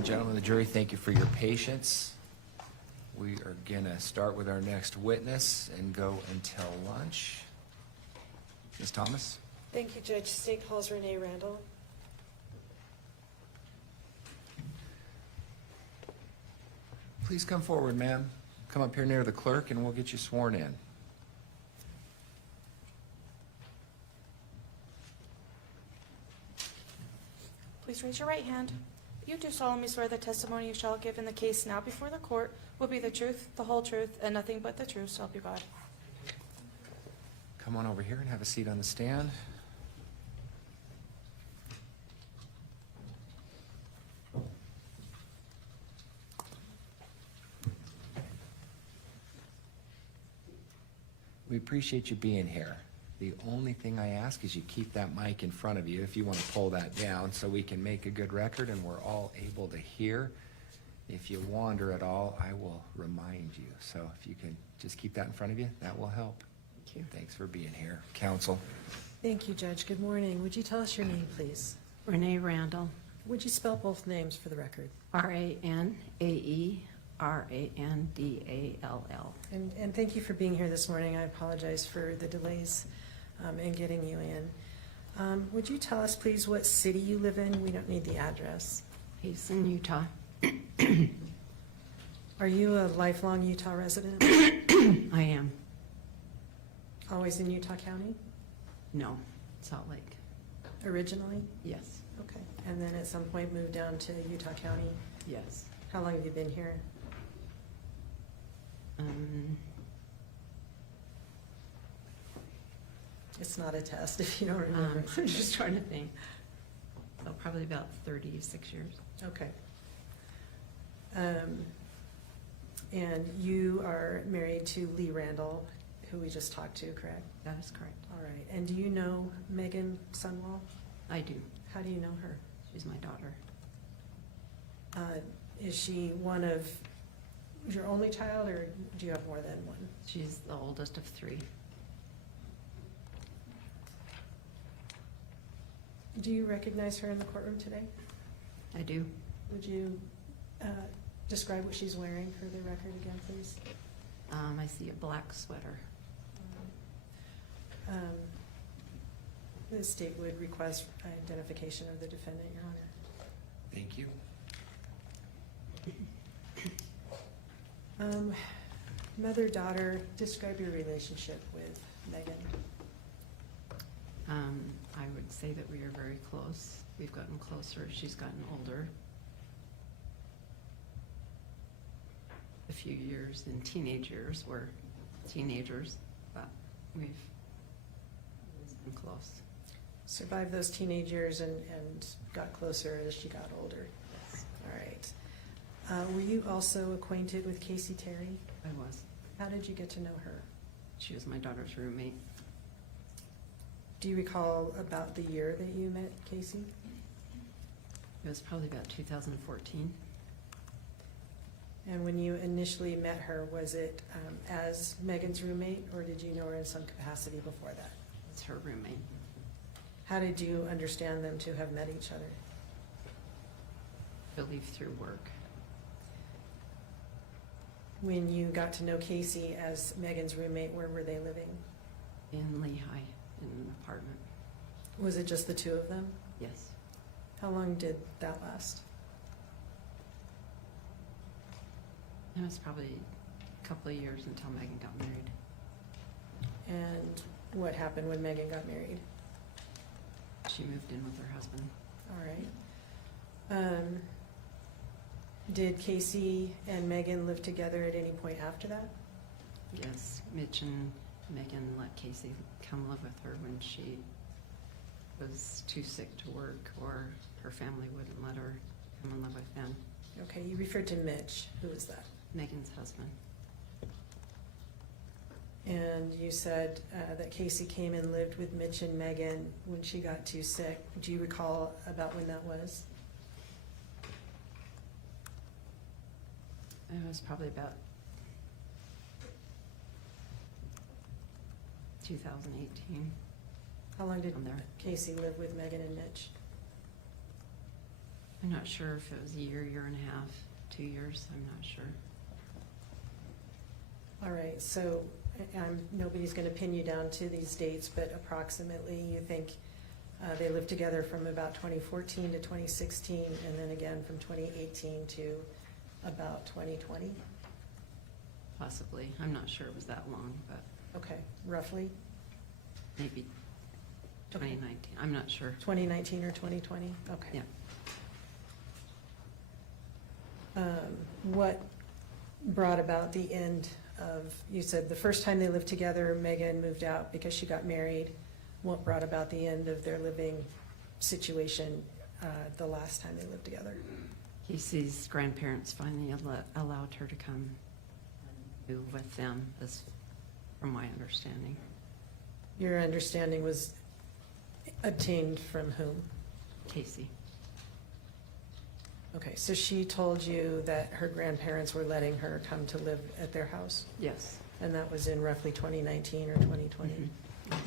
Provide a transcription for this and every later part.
and gentlemen of the jury, thank you for your patience. We are going to start with our next witness and go until lunch. Ms. Thomas? Thank you, Judge. State calls Ranae Randall. Please come forward, ma'am. Come up here near the clerk and we'll get you sworn in. Please raise your right hand. You do solemnly swear the testimony you shall give in the case now before the court will be the truth, the whole truth, and nothing but the truth, so help you God. Come on over here and have a seat on the stand. We appreciate you being here. The only thing I ask is you keep that mic in front of you if you want to pull that down so we can make a good record and we're all able to hear. If you wander at all, I will remind you. So if you can just keep that in front of you, that will help. Thank you. Thanks for being here. Counsel. Thank you, Judge. Good morning. Would you tell us your name, please? Ranae Randall, Would you spell both names for the record? Ranae Randall. And thank you for being here this morning. I apologize for the delays in getting you in. Would you tell us, please, what city you live in? We don't need the address. He's in Utah. Are you a lifelong Utah resident? I am. Always in Utah County? No, Salt Lake. Originally? Yes, Okay. And then at some point moved down to Utah County? yes. How long have you been here? It's not a test if you don't remember. I'm just trying to think. So probably about 36 years. Okay. And you are married to Lee Randall, who we just talked to, correct? That is correct. All right. And do you know Meggan Sundwall? I do. How do you know her? She's my daughter. Is she one of your only child, or do you have more than one? She's the oldest of 3. Do you recognize her in the courtroom today? I do. Would you describe what she's wearing for the record again, please? I see a black sweater. The state would request identification of the defendant, Your Honor. Thank you. Mother-daughter, describe your relationship with Meggan. I would say that we are very close. We've gotten closer as she's gotten older. A few years in teenage years, we're teenagers, but we've always been close. Survived those teenage years and got closer as she got older. Yes. All right. Were you also acquainted with Casey Terry? I was. How did you get to know her? She was my daughter's roommate. Do you recall about the year that you met Casey? It was probably about 2014. And when you initially met her, was it as Meggan's roommate, or did you know her in some capacity before that? It's her roommate. How did you understand them to have met each other? I believe through work. When you got to know Casey as Meggan's roommate, where were they living? In Lehigh, in an apartment. Was it just the two of them? Yes. How long did that last? It was probably a couple of years until Meggan got married. And what happened when Meggan got married? She moved in with her husband. All right. Did Casey and Meggan live together at any point after that? Yes, Mitch and Meggan let Casey come live with her when she was too sick to work, or her family wouldn't let her come and live with them. Okay, you referred to Mitch. Who was that? Meggan's husband. And you said that Casey came and lived with Mitch and Meggan when she got too sick. Do you recall about when that was? It was probably about 2018. How long did I'm there. Casey live with Meggan and Mitch? I'm not sure if it was a year, year and a half, 2 years, I'm not sure. All right, so nobody's going to pin you down to these dates, but approximately you think they lived together from about 2014 to 2016, and then again from 2018 to about 2020? Possibly. I'm not sure it was that long, but Okay, roughly maybe Okay. 2019. I'm not sure. 2019 or 2020? Okay. Yeah. What brought about the end of, you said the first time they lived together, Meggan moved out because she got married. What brought about the end of their living situation the last time they lived together? Casey's grandparents finally allowed her to come and move with them, as from my understanding. Your understanding was obtained from whom? Casey. Okay, so she told you that her grandparents were letting her come to live at their house? Yes. And that was in roughly 2019 or 2020? Mhm. Yes.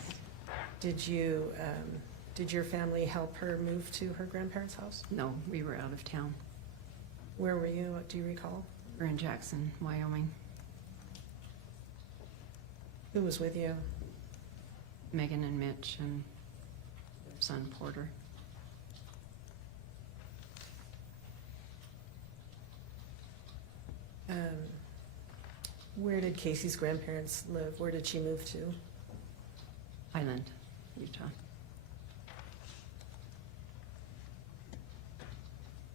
Did your family help her move to her grandparents' house? No, we were out of town. Where were you? Do you recall? We're in Jackson, Wyoming. Who was with you? Megan and Mitch and their son Porter. Where did Casey's grandparents live? Where did she move to? Highland, Utah.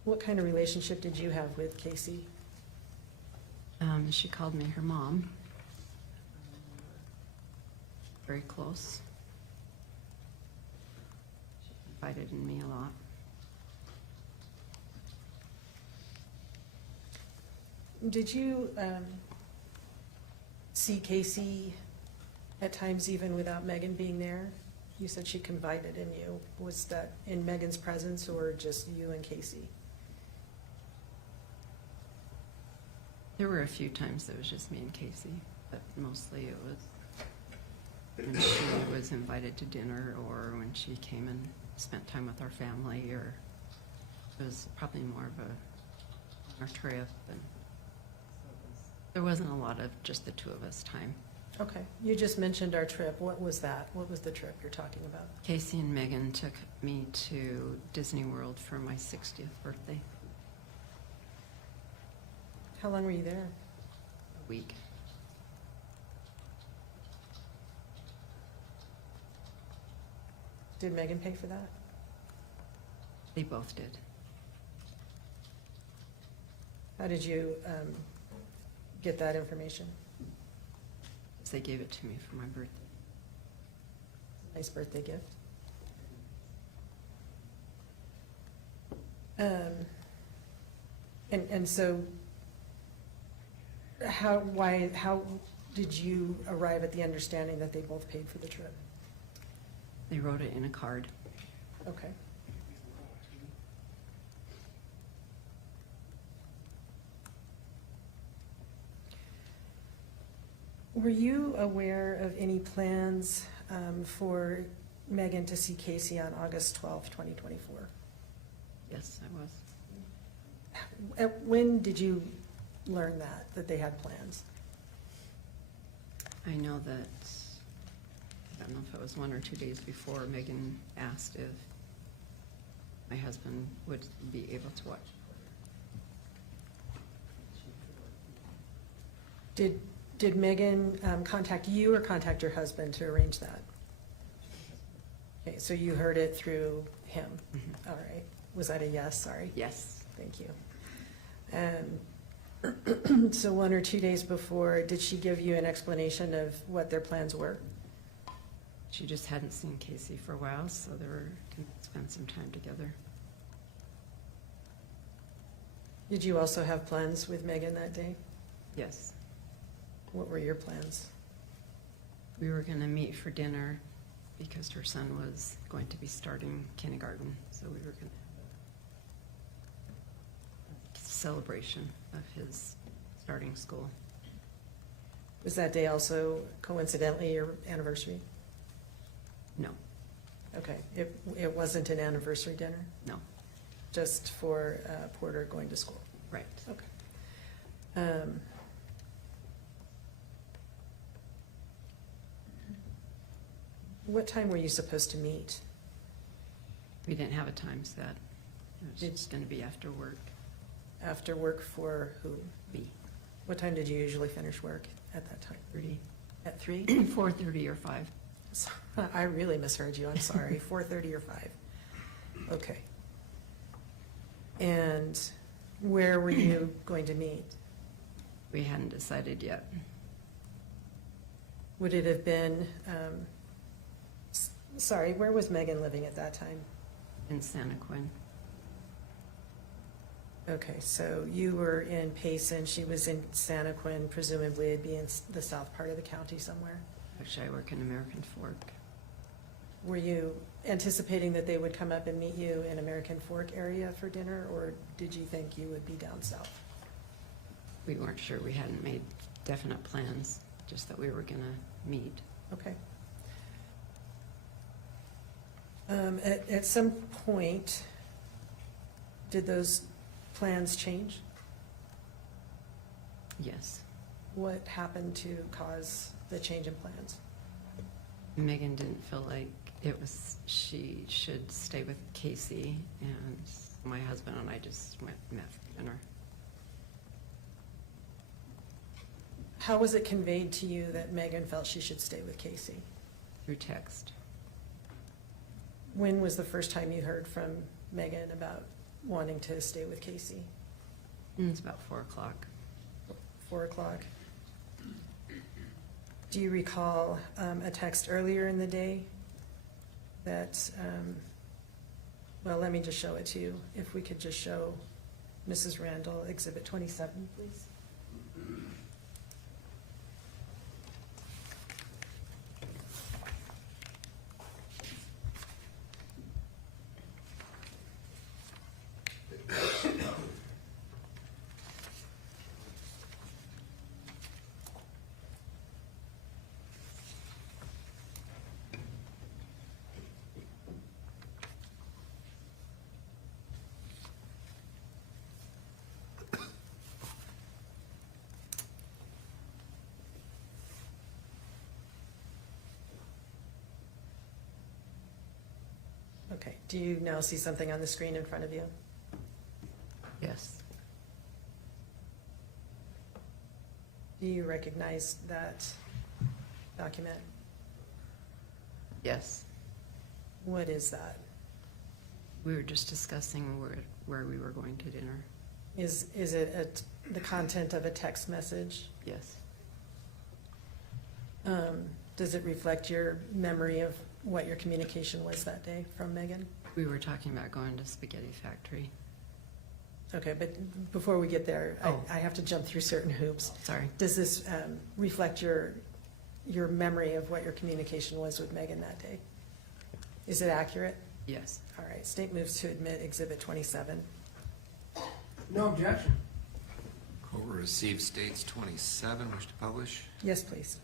What kind of relationship did you have with Casey? She called me her mom. Very close. She confided in me a lot. Did you see Casey at times even without Meggan being there? You said she confided in you. Was that in Meggan's presence or just you and Casey? There were a few times it was just me and Casey, but mostly it was when she was invited to dinner or when she came and spent time with our family, or it was probably more of a trip. And there wasn't a lot of just the two of us time. Okay, you just mentioned our trip. What was that? What was the trip you're talking about? Casey and Megan took me to Disney World for my 60th birthday. How long were you there? A week. Did Meggan pay for that? They both did. How did you get that information? They gave it to me for my birthday. Nice birthday gift. And so how did you arrive at the understanding that they both paid for the trip? They wrote it in a card. Okay. Were you aware of any plans for Meggan to see Casey on August 12th, 2024? Yes, I was. When did you learn that they had plans? I know that, I don't know if it was 1 or 2 days before, Megan asked if my husband would be able to watch. Did Meggan contact you or contact your husband to arrange that? Okay, so you heard it through him. Mhm. All right. Was that a yes? Sorry. Yes. Thank you. So 1 or 2 days before, did she give you an explanation of what their plans were? She just hadn't seen Casey for a while, so they were going to spend some time together. Did you also have plans with Meggan that day? Yes. What were your plans? We were going to meet for dinner because her son was going to be starting kindergarten, so we were going to have a celebration of his starting school. Was that day also coincidentally your anniversary? No, Okay, it wasn't an anniversary dinner? no. just for Porter going to school. Right. Okay. What time were you supposed to meet? We didn't have a time set. It was Did- just going to be after work. After work for who? B. What time did you usually finish work at that time? 30. At 3? 4:30 or 5. I really misheard you, I'm sorry, 4:30 or 5. Okay. And where were you going to meet? We hadn't decided yet. Would it have been, sorry, where was Meggan living at that time? In Santa Quinn. Okay, so you were in Payson, she was in Santa Quinn, presumably it'd be in the south part of the county somewhere. Actually, I work in American Fork. Were you anticipating that they would come up and meet you in American Fork area for dinner, or did you think you would be down south? We weren't sure. We hadn't made definite plans, just that we were going to meet. Okay. At some point, did those plans change? Yes. What happened to cause the change in plans? Megan didn't feel like she should stay with Casey, and my husband and I just met for dinner. How was it conveyed to you that Meggan felt she should stay with Casey? Through text. When was the first time you heard from Meggan about wanting to stay with Casey? It's about 4 o'clock. 4 o'clock? Do you recall a text earlier in the day that, well, let me just show it to you. If we could just show Mrs. Randall Exhibit 27, please. Okay, do you now see something on the screen in front of you? Yes. Do you recognize that document? Yes. What is that? We were just discussing where we were going to dinner. Is it the content of a text message? Yes. Does it reflect your memory of what your communication was that day from Meggan? We were talking about going to Spaghetti Factory. Okay, but before we get there, Oh. I have to jump through certain hoops. Sorry. Does this reflect your memory of what your communication was with Meggan that day? Is it accurate? Yes. All right, state moves to admit Exhibit 27. No objection. Court will receive states 27, wish to publish. Yes, please.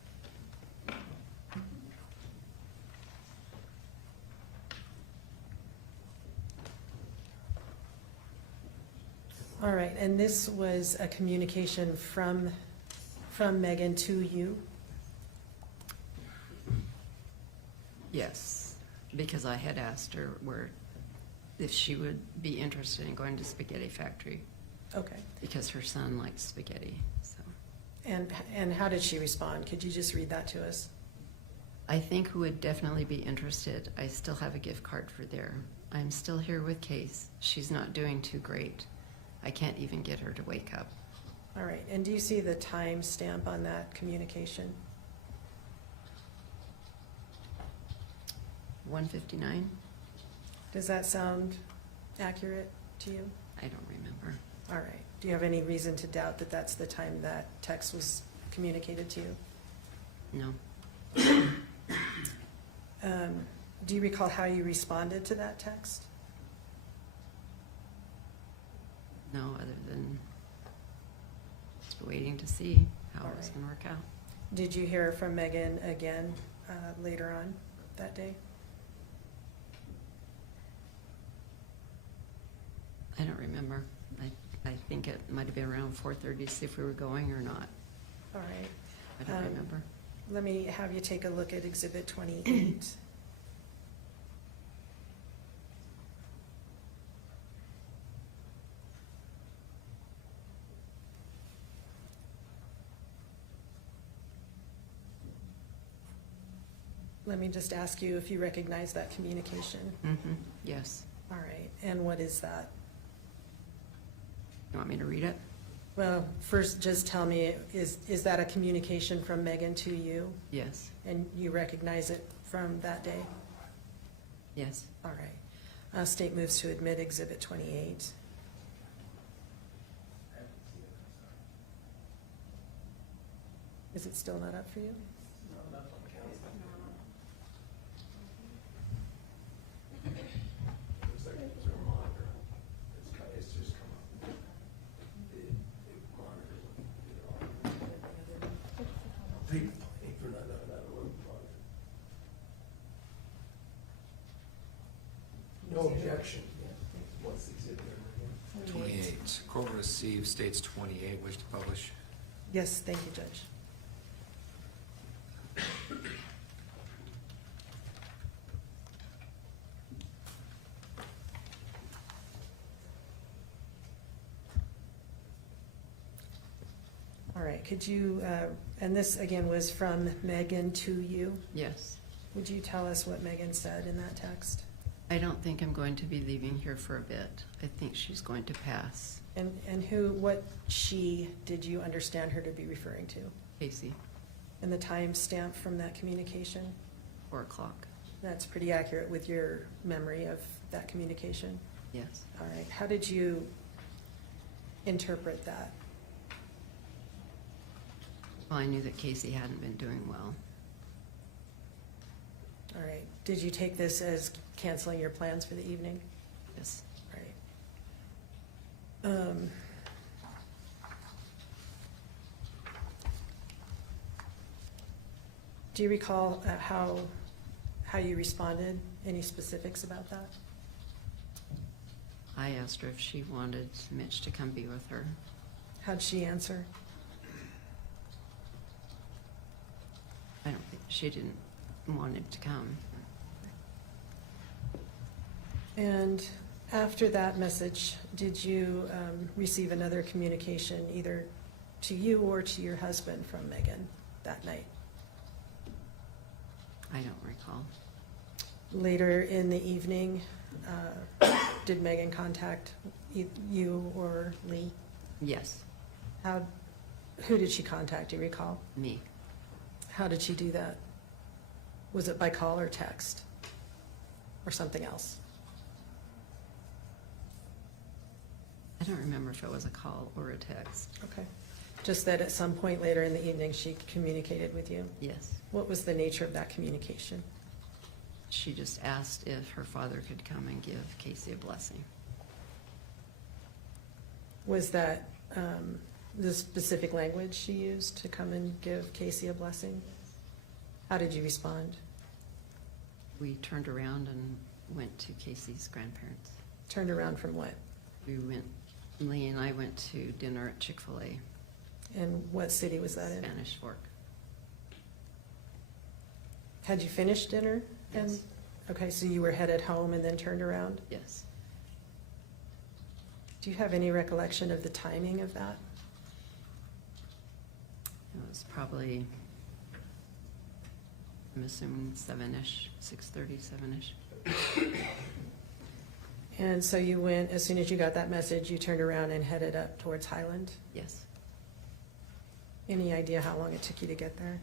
All right, and this was a communication from Meggan to you? Yes, because I had asked her if she would be interested in going to Spaghetti Factory, Okay, because her son likes spaghetti, so. and how did she respond? Could you just read that to us? I think who would definitely be interested, I still have a gift card for there. I'm still here with Case. She's not doing too great. I can't even get her to wake up. All right, and do you see the time stamp on that communication? 1:59? Does that sound accurate to you? I don't remember. All right, do you have any reason to doubt that that's the time that text was communicated to you? No. Do you recall how you responded to that text? No, other than just waiting to see how it was Alright. gonna work out. Did you hear from Meggan again later on that day? I don't remember. I think it might have been around 4:30 to see if we were going or not. All right. I don't remember. Let me have you take a look at Exhibit 28. Let me just ask you if you recognize that communication. Yes. All right, and what is that? You want me to read it? Well, first, just tell me, is that a communication from Meggan to you? Yes. And you recognize it from that day? Yes. All right. State moves to admit Exhibit 28. Is it still not up for you? No objection. 28. Court will receive states 28. Wish to publish? Yes, thank you, Judge. All right, could you, and this again was from Meggan to you. Yes. Would you tell us what Meggan said in that text? I don't think I'm going to be leaving here for a bit. I think she's going to pass. And what she did you understand her to be referring to? Casey, And the time stamp from that communication? 4 o'clock. That's pretty accurate with your memory of that communication. Yes. All right, how did you interpret that? Well, I knew that Casey hadn't been doing well. All right, did you take this as canceling your plans for the evening? Yes. All right. Do you recall how you responded? Any specifics about that? I asked her if she wanted Mitch to come be with her. How'd she answer? I don't think, she didn't want him to come. And after that message, did you receive another communication either to you or to your husband from Meggan that night? I don't recall. Later in the evening, did Meggan contact you or Lee? Yes, Who did she contact, do you recall? me. How did she do that? Was it by call or text? Or something else? I don't remember if it was a call or a text. Okay. Just that at some point later in the evening, she communicated with you? Yes. What was the nature of that communication? She just asked if her father could come and give Casey a blessing. Was that the specific language she used to come and give Casey a blessing? How did you respond? We turned around and went to Casey's grandparents. Turned around from what? Lee and I went to dinner at Chick-fil-A, And what city was that in? Spanish Fork. Had you finished dinner? And Yes. okay, so you were headed home and then turned around? Yes. Do you have any recollection of the timing of that? It was probably, I'm assuming 7-ish, 6:30, 7-ish. And so you went, as soon as you got that message, you turned around and headed up towards Highland? Yes. Any idea how long it took you to get there?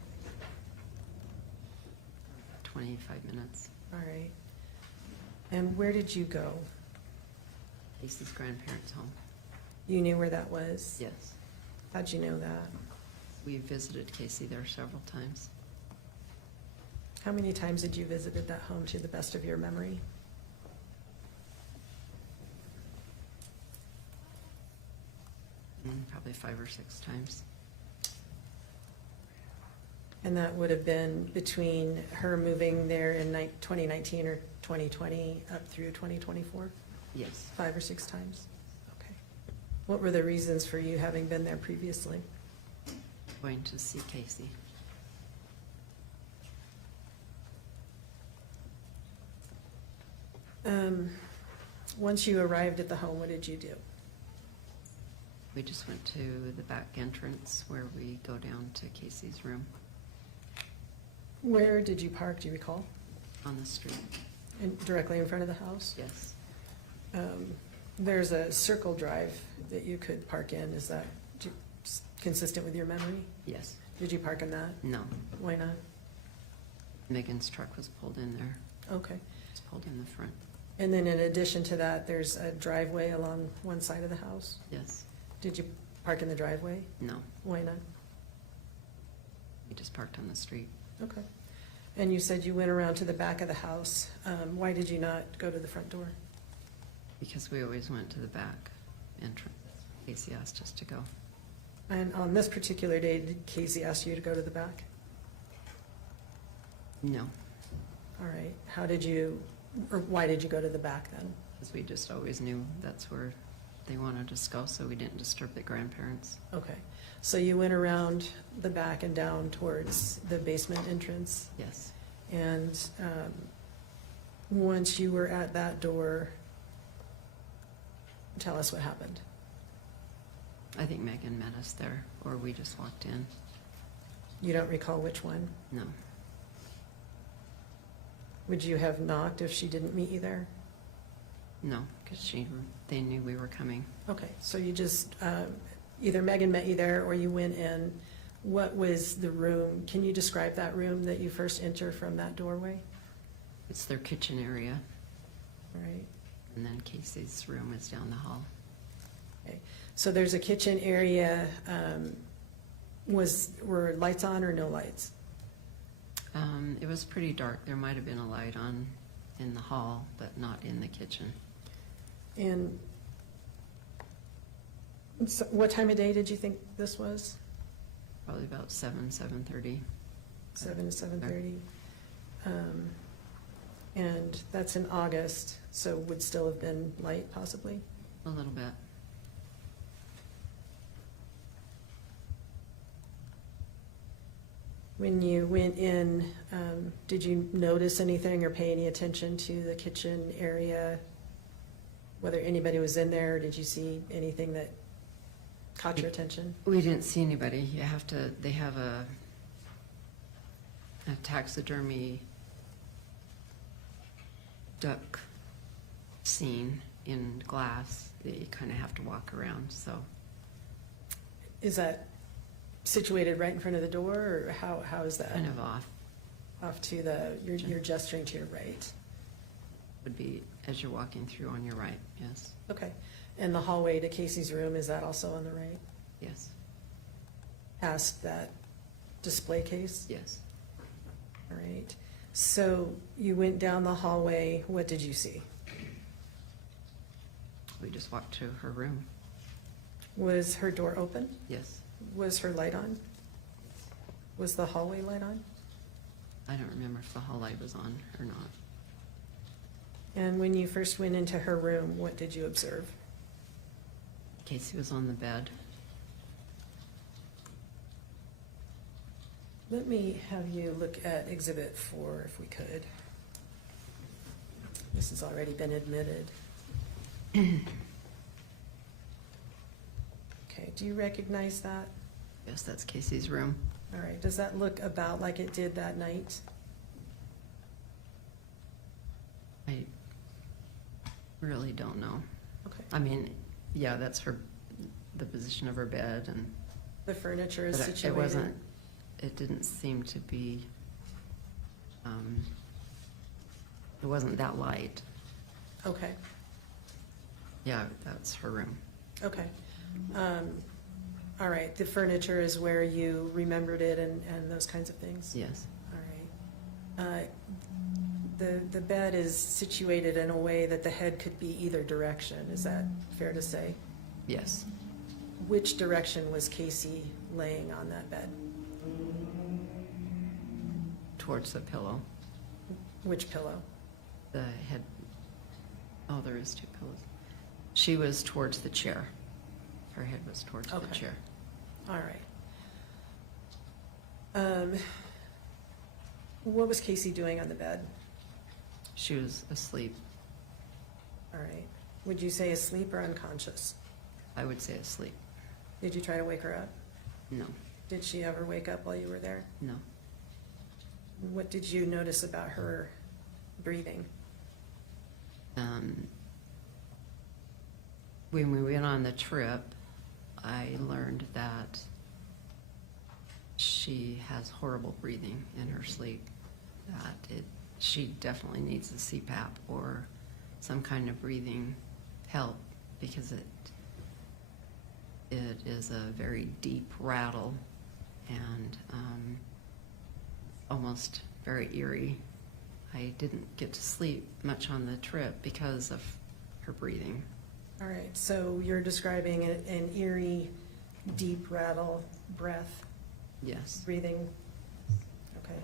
25 minutes. All right. And where did you go? Casey's grandparents' home. You knew where that was? Yes. How'd you know that? We visited Casey there several times. How many times had you visited that home to the best of your memory? Probably 5 or 6 times. And that would have been between her moving there in 2019 or 2020 up through 2024? Yes. 5 or 6 times? What were the reasons for you having been there previously? Going to see Casey. Once you arrived at the home, what did you do? We just went to the back entrance where we go down to Casey's room Where did you park, do you recall? on the street. Directly in front of the house? Yes, There's a circle drive that you could park in. Is that consistent with your memory? yes. Did you park in that? No, Why not? Megan's truck was pulled in there. Okay. It's pulled in the front. And then in addition to that, there's a driveway along one side of the house? Yes, Did you park in the driveway? no. Why not? We just parked on the street. Okay. And you said you went around to the back of the house. Why did you not go to the front door? Because we always went to the back entrance. Casey asked us to go. And on this particular day, did Casey ask you to go to the back? No, All right. How did you, or why did you go to the back then? because we just always knew that's where they wanted us to go, so we didn't disturb the grandparents. Okay. So you went around the back and down towards the basement entrance? Yes, And once you were at that door, tell us what happened. I think Megan met us there, or we just walked in. You don't recall which one? No, Would you have knocked if she didn't meet you there? no, because they knew we were coming. Okay, so you just, either Megan met you there or you went in. What was the room? Can you describe that room that you first enter from that doorway? It's their kitchen area, All right. and then Casey's room is down the hall. Okay. So there's a kitchen area. Were lights on or no lights? It was pretty dark. There might have been a light on in the hall, but not in the kitchen. And so what time of day did you think this was? Probably about 7:30. 7 to 7:30? And that's in August, so would still have been light possibly? A little bit. When you went in, did you notice anything or pay any attention to the kitchen area? Whether anybody was in there, or did you see anything that caught your attention? We didn't see anybody. They have a taxidermy duck scene in glass that you kind of have to walk around, so. Is that situated right in front of the door, or how is that? Kind of off. Off to you're gesturing to your right? Would be as you're walking through on your right, yes. Okay. And the hallway to Casey's room, is that also on the right? Yes, Past that display case? yes. All right. So you went down the hallway, what did you see? We just walked to her room, Was her door open? yes. Was her light on? Was the hallway light on? I don't remember if the hall light was on or not. And when you first went into her room, what did you observe? Casey was on the bed. Let me have you look at Exhibit 4 if we could. This has already been admitted. Okay, do you recognize that? Yes, that's Casey's room. All right, does that look about like it did that night? I really don't know. Okay. I mean, yeah, that's the position of her bed, and The furniture is but situated? it didn't seem to be, it wasn't that light. Okay, Yeah, that's her room. okay. All right, the furniture is where you remembered it and those kinds of things? Yes, All right. The bed is situated in a way that the head could be either direction, is that fair to say? yes. Which direction was Casey laying on that bed? Towards the pillow. Which pillow? The head, oh, there is two pillows. She was towards the chair. Her head was towards the Okay. chair. All right. What was Casey doing on the bed? She was asleep. All right. Would you say asleep or unconscious? I would say asleep. Did you try to wake her up? No, Did she ever wake up while you were there? no. What did you notice about her breathing? When we went on the trip, I learned that she has horrible breathing in her sleep, she definitely needs a CPAP or some kind of breathing help because it is a very deep rattle and almost very eerie. I didn't get to sleep much on the trip because of her breathing. All right, so you're describing an eerie, deep rattle, breath, Yes, breathing. Okay.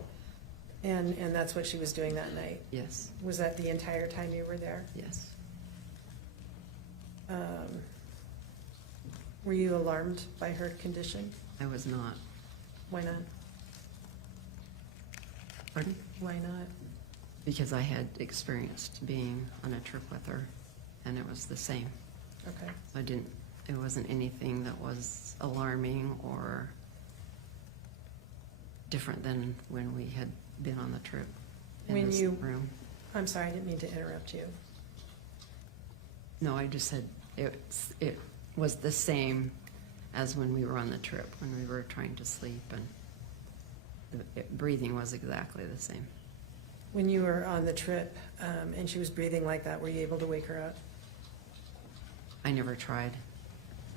And that's what she was doing that night? yes, Was that the entire time you were there? yes. Were you alarmed by her condition? I was not. Why not? Pardon? Why not? Because I had experienced being on a trip with her, and it was the same. Okay. It wasn't anything that was alarming or different than when we had been on the trip in When this you- room. I'm sorry, I didn't mean to interrupt you. No, I just said it was the same as when we were on the trip, when we were trying to sleep, and the breathing was exactly the same. When you were on the trip and she was breathing like that, were you able to wake her up? I never tried.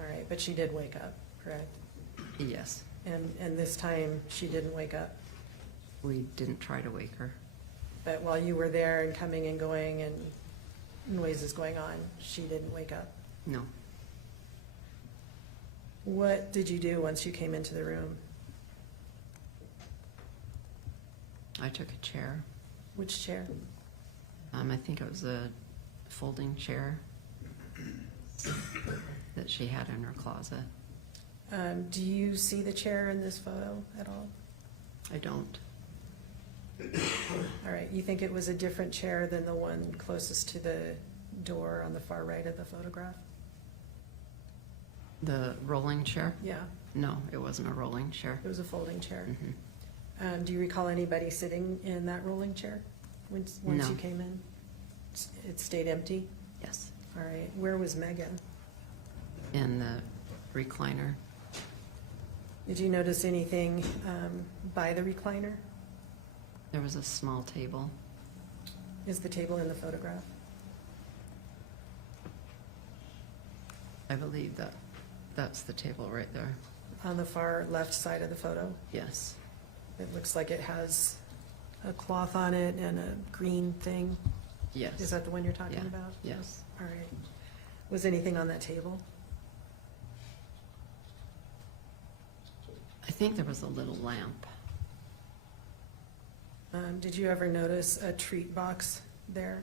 All right, but she did wake up, correct? Yes, And this time, she didn't wake up? we didn't try to wake her. But while you were there and coming and going and noises going on, she didn't wake up? No. What did you do once you came into the room? I took a chair. Which chair? I think it was a folding chair that she had in her closet. Do you see the chair in this photo at all? I don't. All right, you think it was a different chair than the one closest to the door on the far right of the photograph? The rolling chair? Yeah, No, it wasn't a rolling chair. it was a folding chair. Mhm. Do you recall anybody sitting in that rolling chair once No. you came in? It stayed empty? Yes, All right, where was Meggan? in the recliner. Did you notice anything by the recliner? There was a small table. Is the table in the photograph? I believe that's the table right there. On the far left side of the photo? Yes, It looks like it has a cloth on it and a green thing. yes. Is that the one you're talking Yeah. about? Yes. All right. Was anything on that table? I think there was a little lamp. Did you ever notice a treat box there?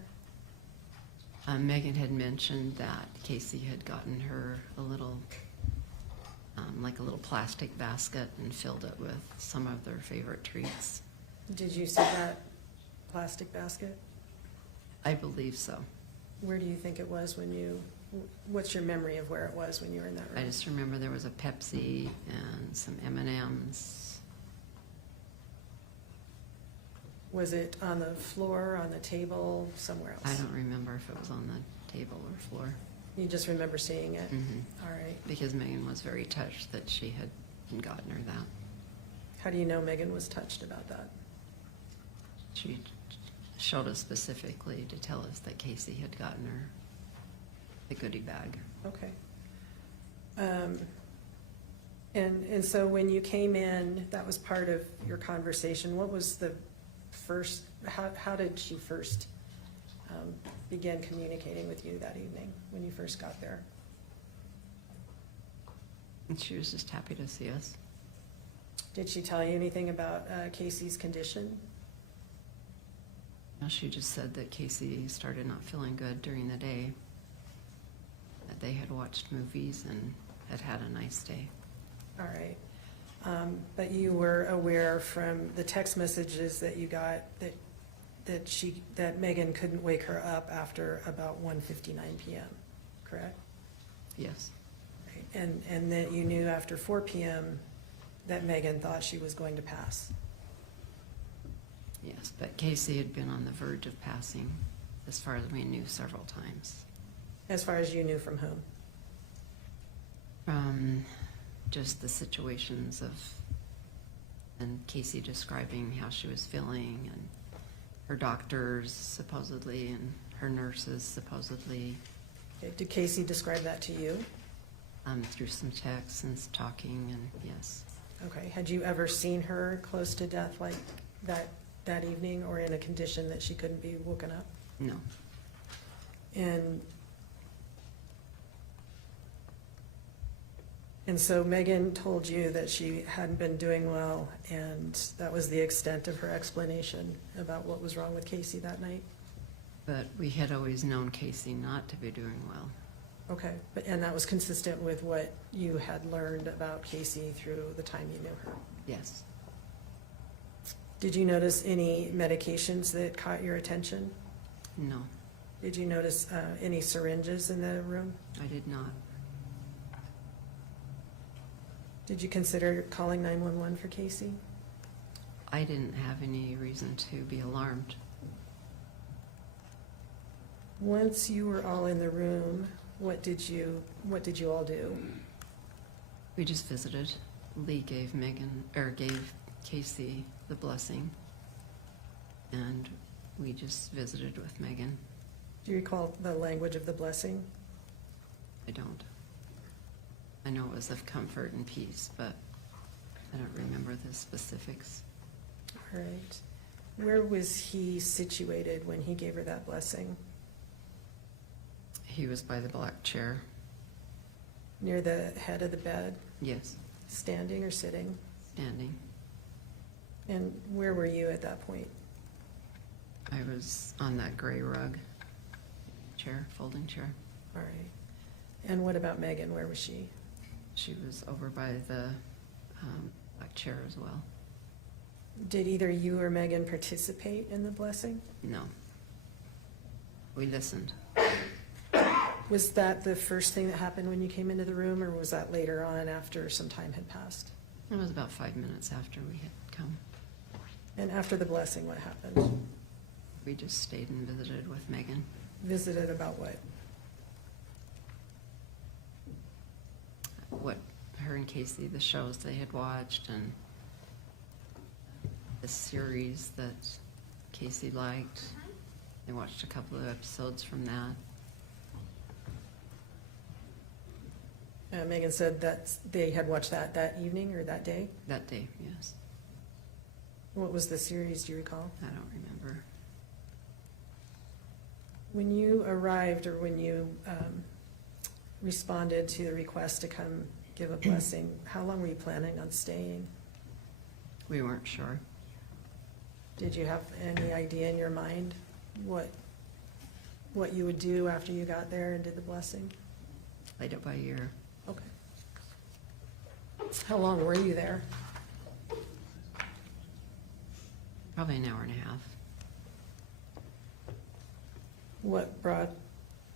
Megan had mentioned that Casey had gotten her a little, like a little plastic basket and filled it with some of their favorite treats. Did you see that plastic basket? I believe so. Where do you think it was what's your memory of where it was when you were in that room? I just remember there was a Pepsi and some M&Ms. Was it on the floor, on the table, somewhere else? I don't remember if it was on the table or floor. You just remember seeing it? Mhm. All right. Because Megan was very touched that she had gotten her that. How do you know Meggan was touched about that? She showed us specifically to tell us that Casey had gotten her the goodie bag. Okay. And so when you came in, that was part of your conversation. What was the first, how did she first begin communicating with you that evening when you first got there? And she was just happy to see us. Did she tell you anything about Casey's condition? No, she just said that Casey started not feeling good during the day, that they had watched movies and had had a nice day. All right. But you were aware from the text messages that you got that Meggan couldn't wake her up after about 1:59 PM, correct? Yes, Right. And that you knew after 4 PM that Meggan thought she was going to pass. yes, but Casey had been on the verge of passing, as far as we knew, several times. As far as you knew from whom? From just the situations of, and Casey describing how she was feeling, and her doctors supposedly, and her nurses supposedly, Okay, did Casey describe that to you? through some texts and talking, and yes. Okay, had you ever seen her close to death like that evening, or in a condition that she couldn't be woken up? No, And so Meggan told you that she hadn't been doing well, and that was the extent of her explanation about what was wrong with Casey that night? but we had always known Casey not to be doing well. Okay, and that was consistent with what you had learned about Casey through the time you knew her? Yes, Did you notice any medications that caught your attention? no, Did you notice any syringes in the room? I did not. Did you consider calling 911 for Casey? I didn't have any reason to be alarmed. Once you were all in the room, what did you all do? We just visited. Lee gave gave Casey the blessing, and we just visited with Meggan. Do you recall the language of the blessing? I don't. I know it was of comfort and peace, but I don't remember the specifics. All right. Where was he situated when he gave her that blessing? He was by the black chair. Near the head of the bed, Yes, standing or sitting? standing. And where were you at that point? I was on that gray rug chair, folding chair. All right. And what about Meggan? Where was she? She was over by the black chair as well. Did either you or Meggan participate in the blessing? No. We listened. Was that the first thing that happened when you came into the room, or was that later on after some time had passed? It was about 5 minutes after we had come. And after the blessing, what happened? We just stayed and visited with Meggan. Visited about what? What her and Casey, the shows they had watched, and the series that Casey liked. They watched a couple of episodes from that. Meggan said that they had watched that evening or that day? That day, yes. What was the series, do you recall? I don't remember. When you arrived, or when you responded to the request to come give a blessing, how long were you planning on staying? We weren't sure. Did you have any idea in your mind what you would do after you got there and did the blessing? Played it by ear. Okay. How long were you there? Probably an hour and a half. What brought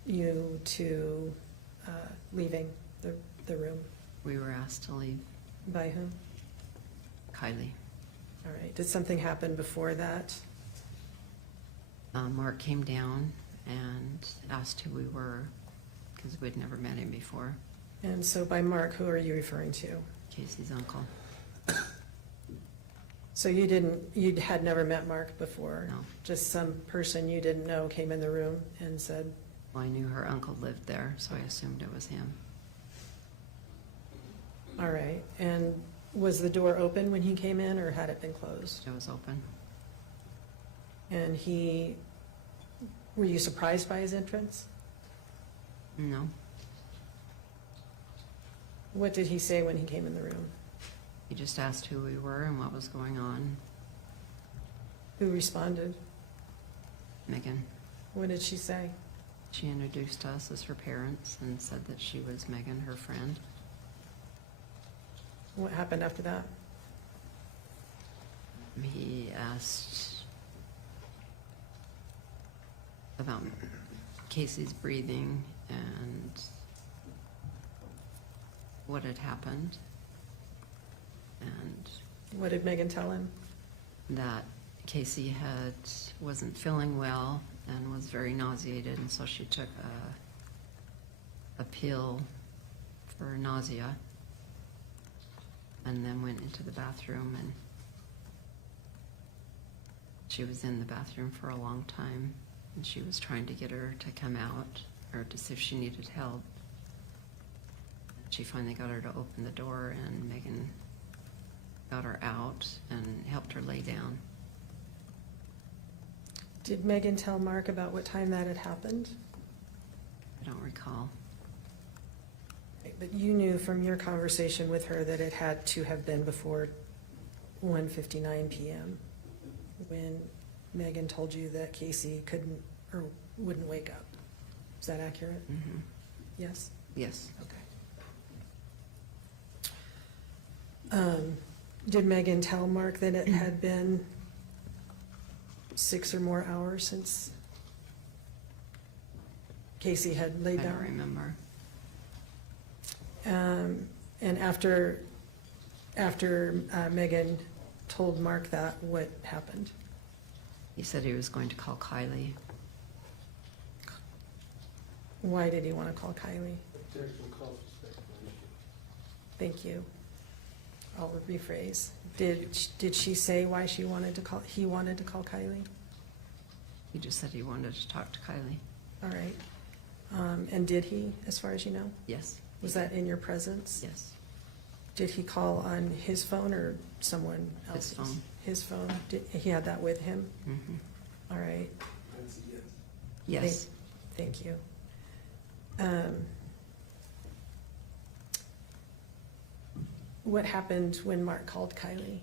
you to leaving the room? We were asked to leave. By whom? Kylie. All right. Did something happen before that? Mark came down and asked who we were, because we'd never met him before. And so by Mark, who are you referring to? Casey's uncle. So you had never met Mark before? No. Just some person you didn't know came in the room and said, Well, I knew her uncle lived there, so I assumed it was him. all right. And was the door open when he came in, or had it been closed? It was open. And were you surprised by his entrance? No. What did he say when he came in the room? He just asked who we were and what was going on. Who responded? Meggan. What did she say? She introduced us as her parents and said that she was Meggan, her friend. What happened after that? He asked about Casey's breathing and what had happened, and What did Meggan tell him? that Casey wasn't feeling well and was very nauseated, and so she took a pill for nausea and then went into the bathroom, and she was in the bathroom for a long time, and she was trying to get her to come out or to see if she needed help. She finally got her to open the door, and Meggan got her out and helped her lay down. Did Meggan tell Mark about what time that had happened? I don't recall. But you knew from your conversation with her that it had to have been before 1:59 p.m. when Meggan told you that Casey couldn't or wouldn't wake up. Is that accurate? Mm-hmm. Yes? Yes. Okay. Did Meggan tell Mark that it had been 6 or more hours since Casey had laid I down? don't remember. And after Meggan told Mark that, what happened? He said he was going to call Kylie. Why did he want to call Kylie? Protection call for speculation. Thank you. I'll rephrase. Did she say why he wanted to call Kylie? He just said he wanted to talk to Kylie. All right. And did he, as far as you know? Yes. Was that in your presence? Yes. Did he call on his phone or someone else's? His phone. His phone. He had that with him? Mm-hmm. All right. That's a yes. Yes. Thank you. What happened when Mark called Kylie?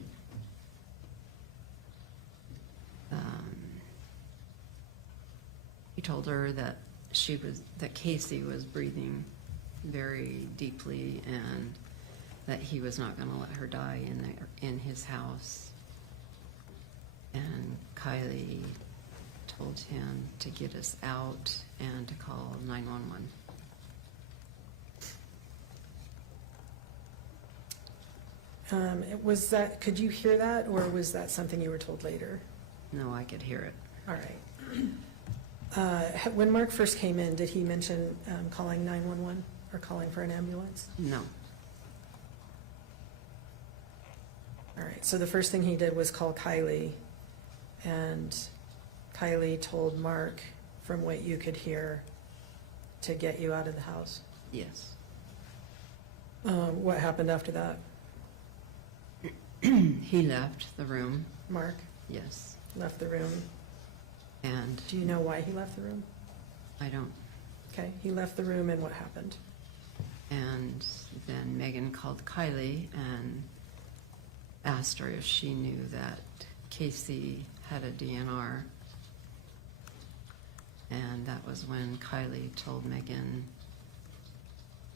He told her that that Casey was breathing very deeply and that he was not going to let her die in his house. And Kylie told him to get us out and to call 911. Could you hear that, or was that something you were told later? No, I could hear it. All right. When Mark first came in, did he mention calling 911 or calling for an ambulance? No. All right, so the first thing he did was call Kylie, and Kylie told Mark, from what you could hear, to get you out of the house. Yes. What happened after that? He left the room. Mark Yes. left the room. And Do you know why he left the room? I don't. Okay, he left the room, and what happened? And then Meggan called Kylie and asked her if she knew that Casey had a DNR. And that was when Kylie told Meggan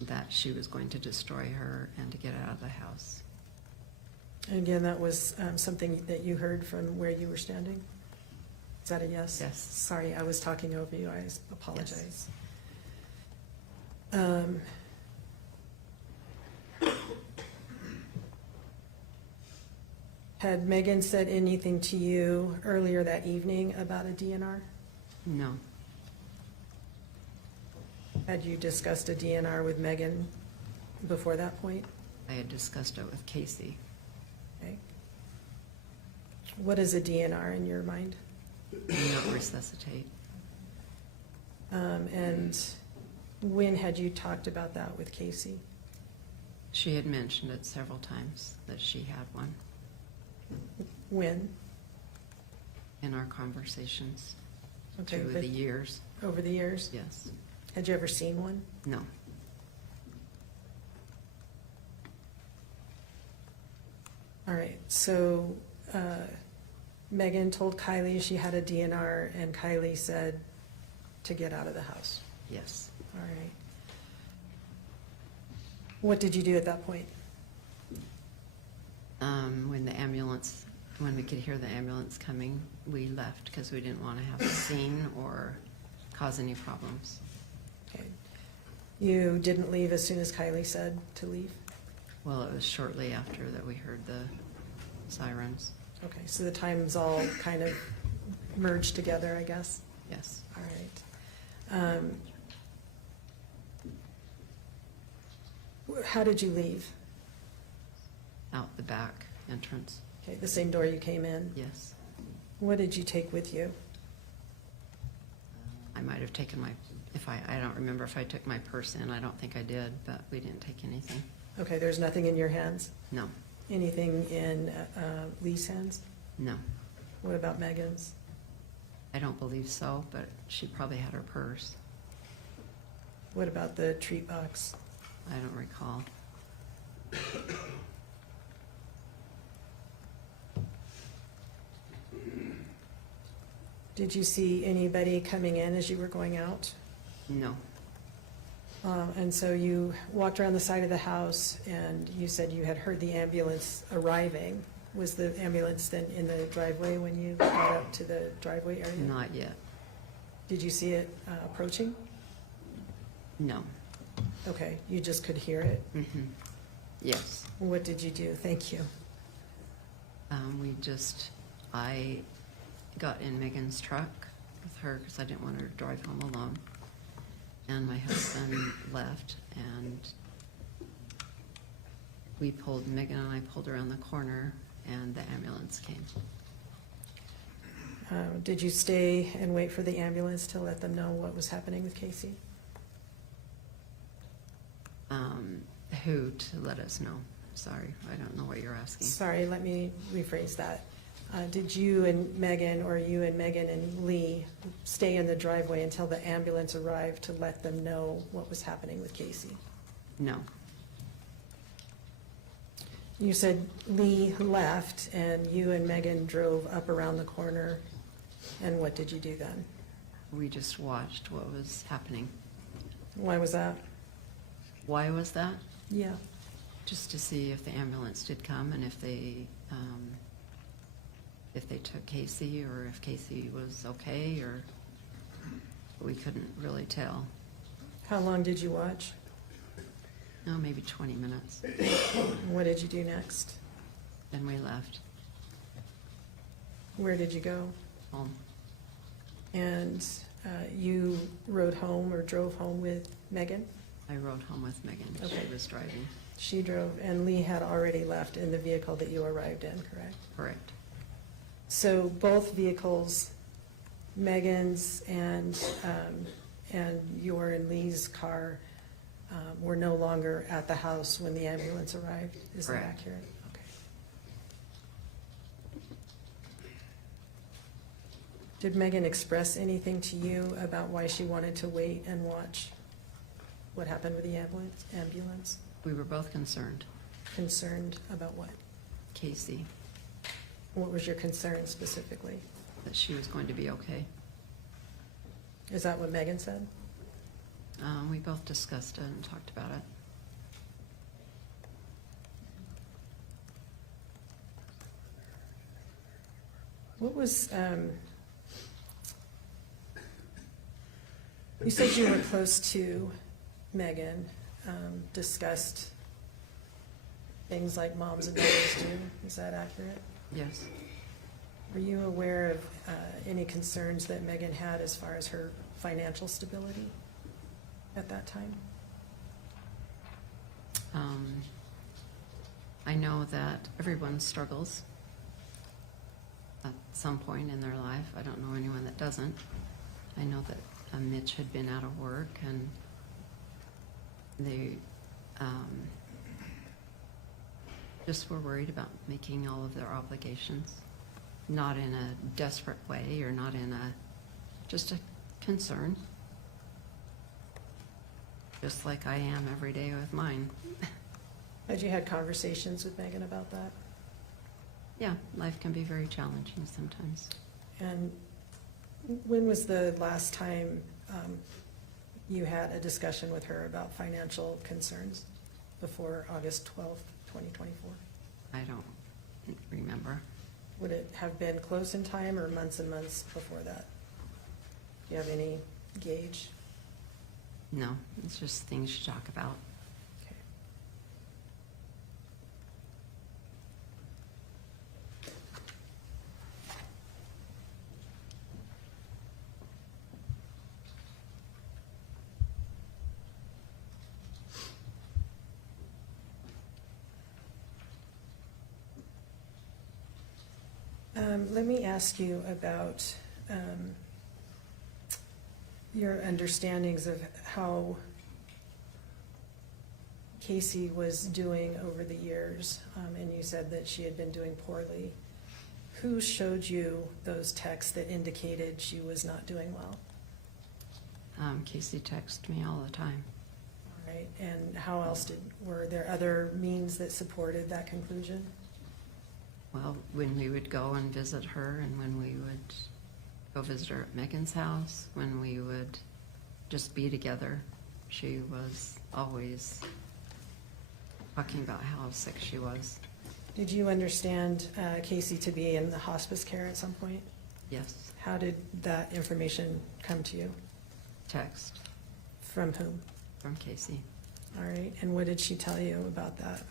that she was going to destroy her and to get out of the house. And again, that was something that you heard from where you were standing? Is that a yes? Yes. Sorry, I was talking over you. I apologize. Had Meggan said anything to you earlier that evening about a DNR? No. Had you discussed a DNR with Meggan before that point? I had discussed it with Casey. Okay. What is a DNR in your mind? Do not resuscitate. And when had you talked about that with Casey? She had mentioned it several times that she had one When? in our conversations Okay, through but the years. over the years? Yes. Had you ever seen one? No. All right, so Meggan told Kylie she had a DNR, and Kylie said to get out of the house. Yes. All right. What did you do at that point? When we could hear the ambulance coming, we left because we didn't want to have a scene or cause any problems. Okay. You didn't leave as soon as Kylie said to leave? Well, it was shortly after that we heard the sirens. Okay, so the times all kind of merged together, I guess? Yes. All right. How did you leave? Out the back entrance. Okay, the same door you came in? Yes. What did you take with you? I might have taken I don't remember if I took my purse in. I don't think I did, but we didn't take anything. Okay, there's nothing in your hands? No. Anything in Lee's hands? No. What about Meggan's? I don't believe so, but she probably had her purse. What about the treat box? I don't recall. Did you see anybody coming in as you were going out? No. And so you walked around the side of the house and you said you had heard the ambulance arriving. Was the ambulance then in the driveway when you got up to the driveway area? Not yet. Did you see it approaching? No. Okay, you just could hear it? Mm-hmm. Yes. What did you do? Thank you. I got in Megan's truck with her because I didn't want her to drive home alone. And my husband left, and Megan and I pulled around the corner, and the ambulance came. Did you stay and wait for the ambulance to let them know what was happening with Casey? Who to let us know? Sorry, I don't know what you're asking. Sorry, let me rephrase that. Did you and Meggan, or you and Meggan and Lee, stay in the driveway until the ambulance arrived to let them know what was happening with Casey? No. You said Lee left and you and Meggan drove up around the corner, and what did you do then? We just watched what was happening. Why was that? Why was that? Yeah. Just to see if the ambulance did come and if they took Casey or if Casey was okay, or we couldn't really tell. How long did you watch? No, maybe 20 minutes. What did you do next? Then we left Where did you go? home. And you rode home or drove home with Meggan? I rode home with Megan. Okay. She was driving. She drove, and Lee had already left in the vehicle that you arrived in, correct? Correct. So both vehicles, Meggan's and your and Lee's car, were no longer at the house when the ambulance arrived? Is that Correct. accurate? Okay. Did Meggan express anything to you about why she wanted to wait and watch what happened with the ambulance? We were both concerned. Concerned about what? Casey, What was your concern specifically? that she was going to be okay. Is that what Meggan said? We both discussed it and talked about it. What was, you said you were close to Meggan, discussed things like moms and daughters do. Is that accurate? Yes. Were you aware of any concerns that Meggan had as far as her financial stability at that time? I know that everyone struggles at some point in their life. I don't know anyone that doesn't. I know that Mitch had been out of work, and they just were worried about making all of their obligations, not in a desperate way or not in just a concern, just like I am every day with mine. Had you had conversations with Meggan about that? Yeah, life can be very challenging sometimes. And when was the last time you had a discussion with her about financial concerns? Before August 12th, 2024? I don't remember. Would it have been close in time or months and months before that? Do you have any gauge? No, it's just things you talk about. Okay. Let me ask you about your understandings of how Casey was doing over the years, and you said that she had been doing poorly. Who showed you those texts that indicated she was not doing well? Casey texted me all the time. All right, and how else were there other means that supported that conclusion? Well, when we would go and visit her, and when we would go visit her at Meggan's house, when we would just be together, she was always talking about how sick she was. Did you understand Casey to be in the hospice care at some point? Yes, How did that information come to you? text From whom? from Casey All right, and what did she tell you about that?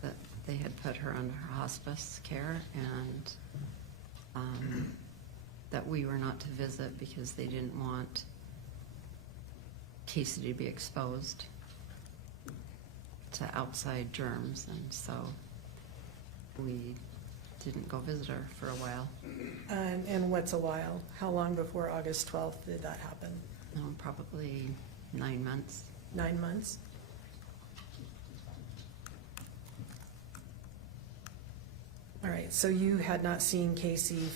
that they had put her under hospice care, and that we were not to visit because they didn't want Casey to be exposed to outside germs, and so we didn't go visit her for a while. And what's a while? How long before August 12th did that happen? No, probably 9 months. 9 months? All right, so you had not seen Casey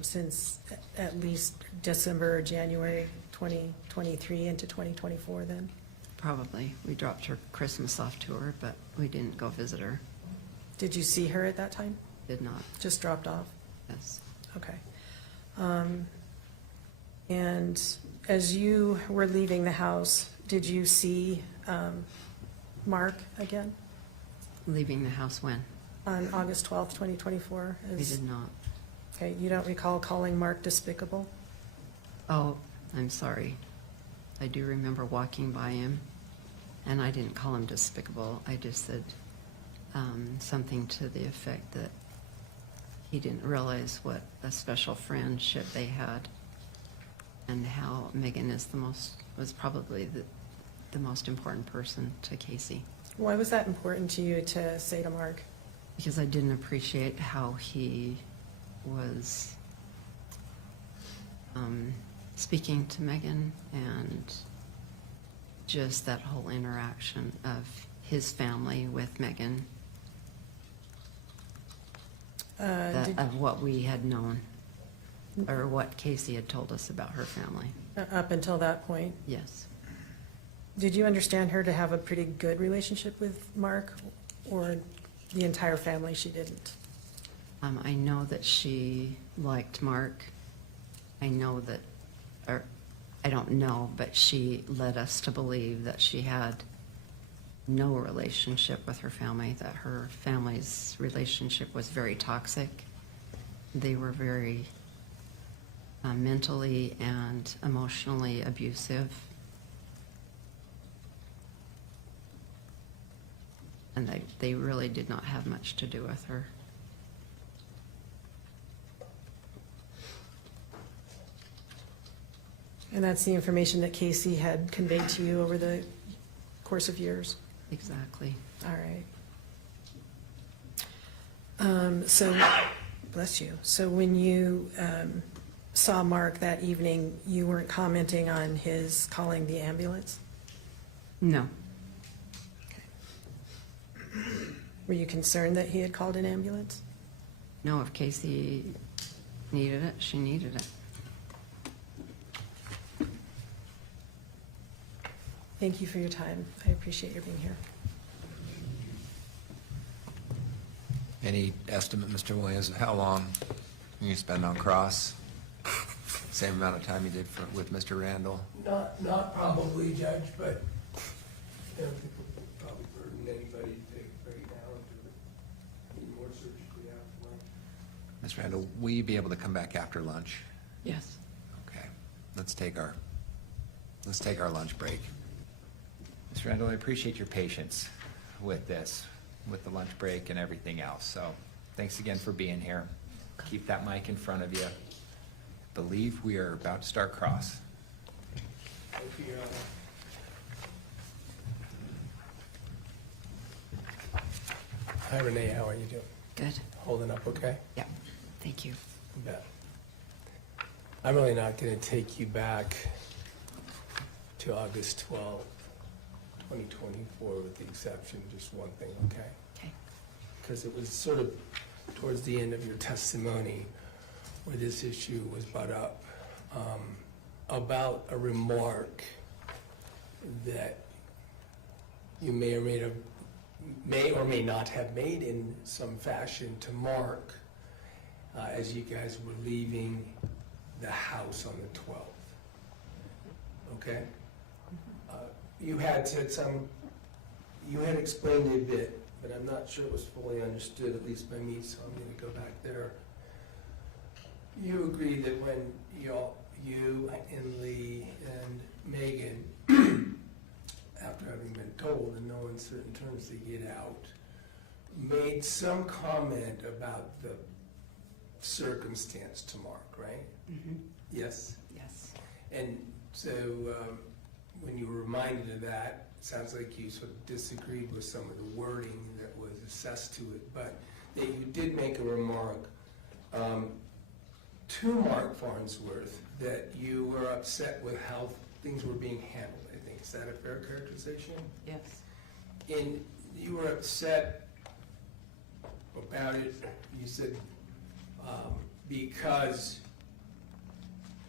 since at least December or January 2023 into 2024 then? Probably. We dropped her Christmas off to her, but we didn't go visit her. Did you see her at that time? Did not. Just dropped off? Yes. Okay. And as you were leaving the house, did you see Mark again Leaving the house when? on August 12th, 2024? We did not. Okay, you don't recall calling Mark despicable? Oh, I'm sorry. I do remember walking by him, and I didn't call him despicable. I just said something to the effect that he didn't realize what a special friendship they had, and how Meggan was probably the most important person to Casey. Why was that important to you to say to Mark? Because I didn't appreciate how he was speaking to Meggan, and just that whole interaction of his family with Meggan, of what we had known, or what Casey had told us about her family. Up until that point, Yes. did you understand her to have a pretty good relationship with Mark, or the entire family she didn't? I know that she liked Mark. I know that, or I don't know, but she led us to believe that she had no relationship with her family, that her family's relationship was very toxic. They were very mentally and emotionally abusive. And they really did not have much to do with her. And that's the information that Casey had conveyed to you over the course of years? Exactly. All right. So, bless you. So when you saw Mark that evening, you weren't commenting on his calling the ambulance? No. Were you concerned that he had called an ambulance? No, if Casey needed it, she needed it. Thank you for your time. I appreciate your being here. Any estimate, Mr. Williams, of how long you spend on cross? Same amount of time you did with Mr. Randall? Not probably, Judge, but I don't think it would probably burden anybody to take right now and do any more surgery. Ms. Randall, will you be able to come back after lunch? Yes. Okay, let's take our lunch break. Ms. Randall, I appreciate your patience with this, with the lunch break and everything else, so thanks again for being here. Keep that mic in front of you. Believe we are about to start cross. Thank you, Your Honor. Hi Renee, how are you doing? Good. Holding up okay? Yeah. Thank you. You bet. I'm really not gonna take you back to August 12th, 2024, with the exception of just one thing, okay? Okay. Because it was sort of towards the end of your testimony where this issue was brought up, about a remark that you may or may not have made in some fashion to Mark as you guys were leaving the house on the 12th. Okay? You had explained it a bit, but I'm not sure it was fully understood, at least by me, so I'm going to go back there. You agreed that when you and Lee and Meggan, after having been told in no uncertain terms to get out, made some comment about the circumstance to Mark, right? Mm-hmm. Yes? Yes. And so when you were reminded of that, it sounds like you sort of disagreed with some of the wording that was assessed to it, but that you did make a remark to Mark Farnsworth that you were upset with how things were being handled, I think. Is that a fair characterization? Yes. And you were upset about it, you said, because,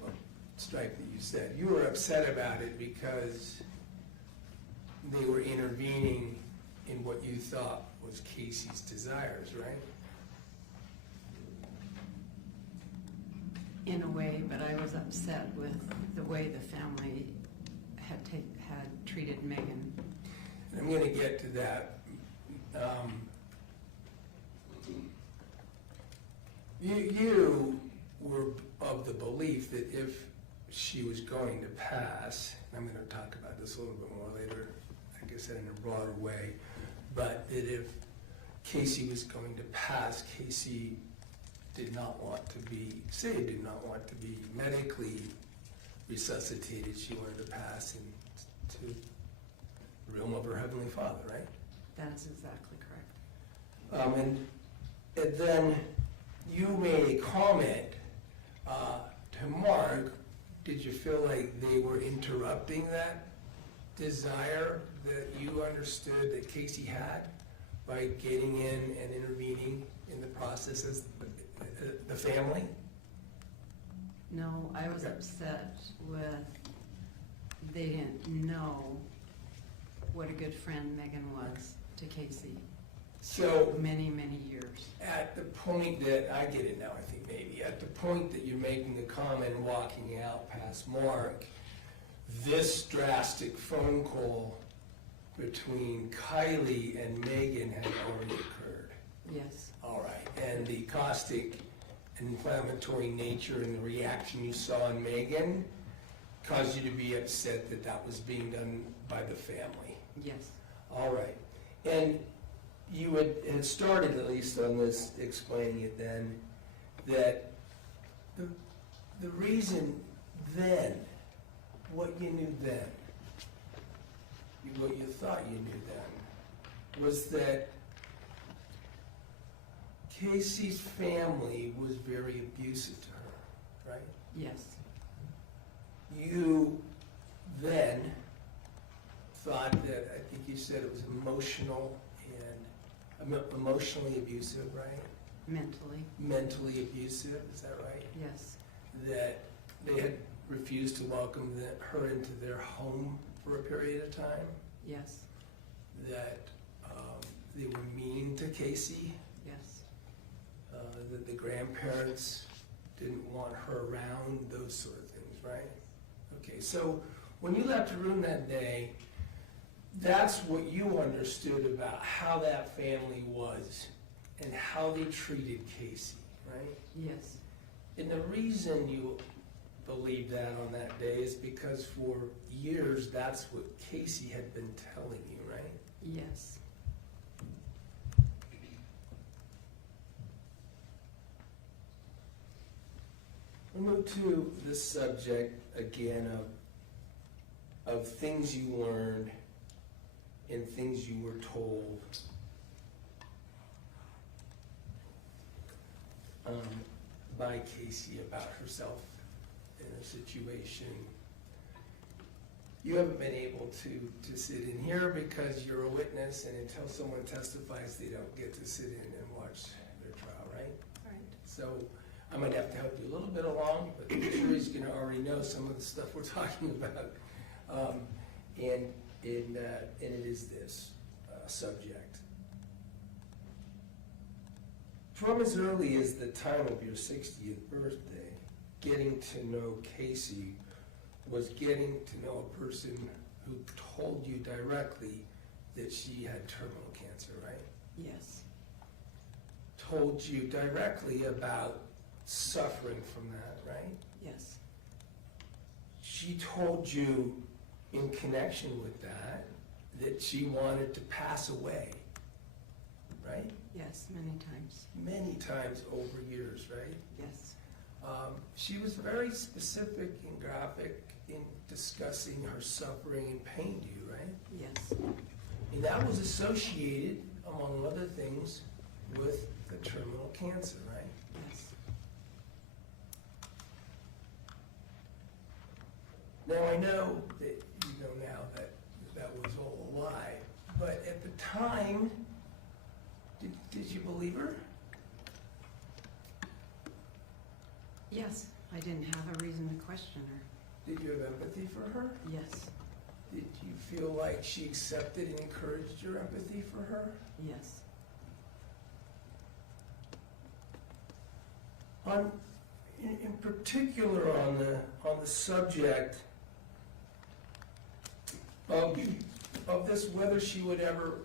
well, strike that you said, you were upset about it because they were intervening in what you thought was Casey's desires, right? In a way, but I was upset with the way the family had treated Meggan. And I'm gonna get to that. You were of the belief that if she was going to pass, and I'm gonna talk about this a little bit more later, I guess in a broader way, but that if Casey was going to pass, Casey did not want to be saved, did not want to be medically resuscitated. She wanted to pass into the realm of her Heavenly Father, right? That is exactly correct. And then you made a comment to Mark. Did you feel like they were interrupting that desire that you understood that Casey had by getting in and intervening in the process as the family? No, I was Okay. upset with, they didn't know what a good friend Meggan was to Casey. So Many, many years. at the point that, I get it now, I think maybe, at the point that you're making the comment and walking out past Mark, this drastic phone call between Kylie and Meggan had already occurred. Yes. All right, and the caustic and inflammatory nature and the reaction you saw in Meggan caused you to be upset that that was being done by the family. Yes. All right, and you had started at least on this, explaining it then, that the reason then, what you knew then, what you thought you knew then, was that Casey's family was very abusive to her, right? Yes. You then thought that, I think you said it was emotional and emotionally abusive, right? Mentally. Mentally abusive, is that right? Yes. That they had refused to welcome her into their home for a period of time? Yes. That they were mean to Casey? Yes. That the grandparents didn't want her around, those sort of things, right? Okay, so when you left the room that day, that's what you understood about how that family was and how they treated Casey, right? Yes, And the reason you believe that on that day is because for years, that's what Casey had been telling you, right? yes. We'll move to the subject again of things you learned and things you were told. By Casey about herself and her situation. You haven't been able to sit in here because you're a witness, and until someone testifies, they don't get to sit in and watch their trial, right? Right. So I'm gonna have to help you a little bit along, but the jury's gonna already know some of the stuff we're talking about. And it is this subject. From as early as the time of your 60th birthday, getting to know Casey was getting to know a person who told you directly that she had terminal cancer, right? Yes, Told you directly about suffering from that, right? yes, She told you in connection with that she wanted to pass away, right? yes, many times. Many times over years, right? Yes, She was very specific and graphic in discussing her suffering and pain to you, right? yes, And that was associated, among other things, with the terminal cancer, right? yes, Now, I know that you know now that that was all a lie, but at the time, did you believe her? yes. I didn't have a reason to question her. Did you have empathy for her? Yes, Did you feel like she accepted and encouraged your empathy for her? yes, In particular on the subject of this, whether she would ever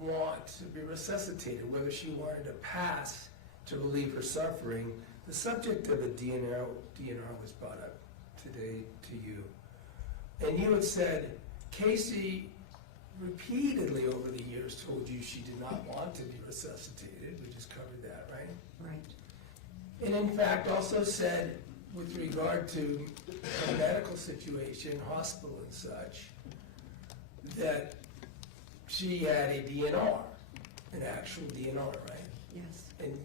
want to be resuscitated, whether she wanted to pass to relieve her suffering, the subject of a DNR was brought up today to you. And you had said, Casey repeatedly over the years told you she did not want to be resuscitated. We just covered that, right? right, And in fact, also said, with regard to her medical situation, hospital and such, that she had a DNR, an actual DNR, right? yes, And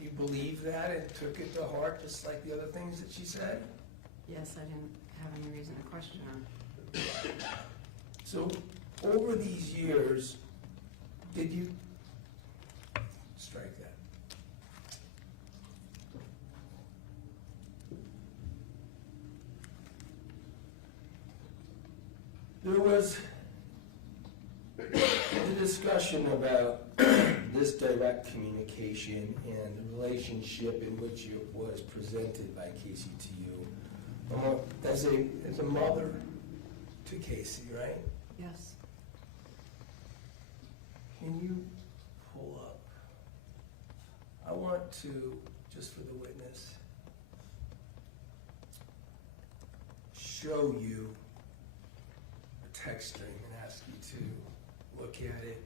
you believe that and took it to heart, just like the other things that she said? yes. I didn't have any reason to question her. So, over these years, did you strike that? There was a discussion about this direct communication and the relationship in which it was presented by Casey to you as a mother to Casey, right? Yes, Can you pull up? I want to, just for the witness, show you a text string and ask you to look at it.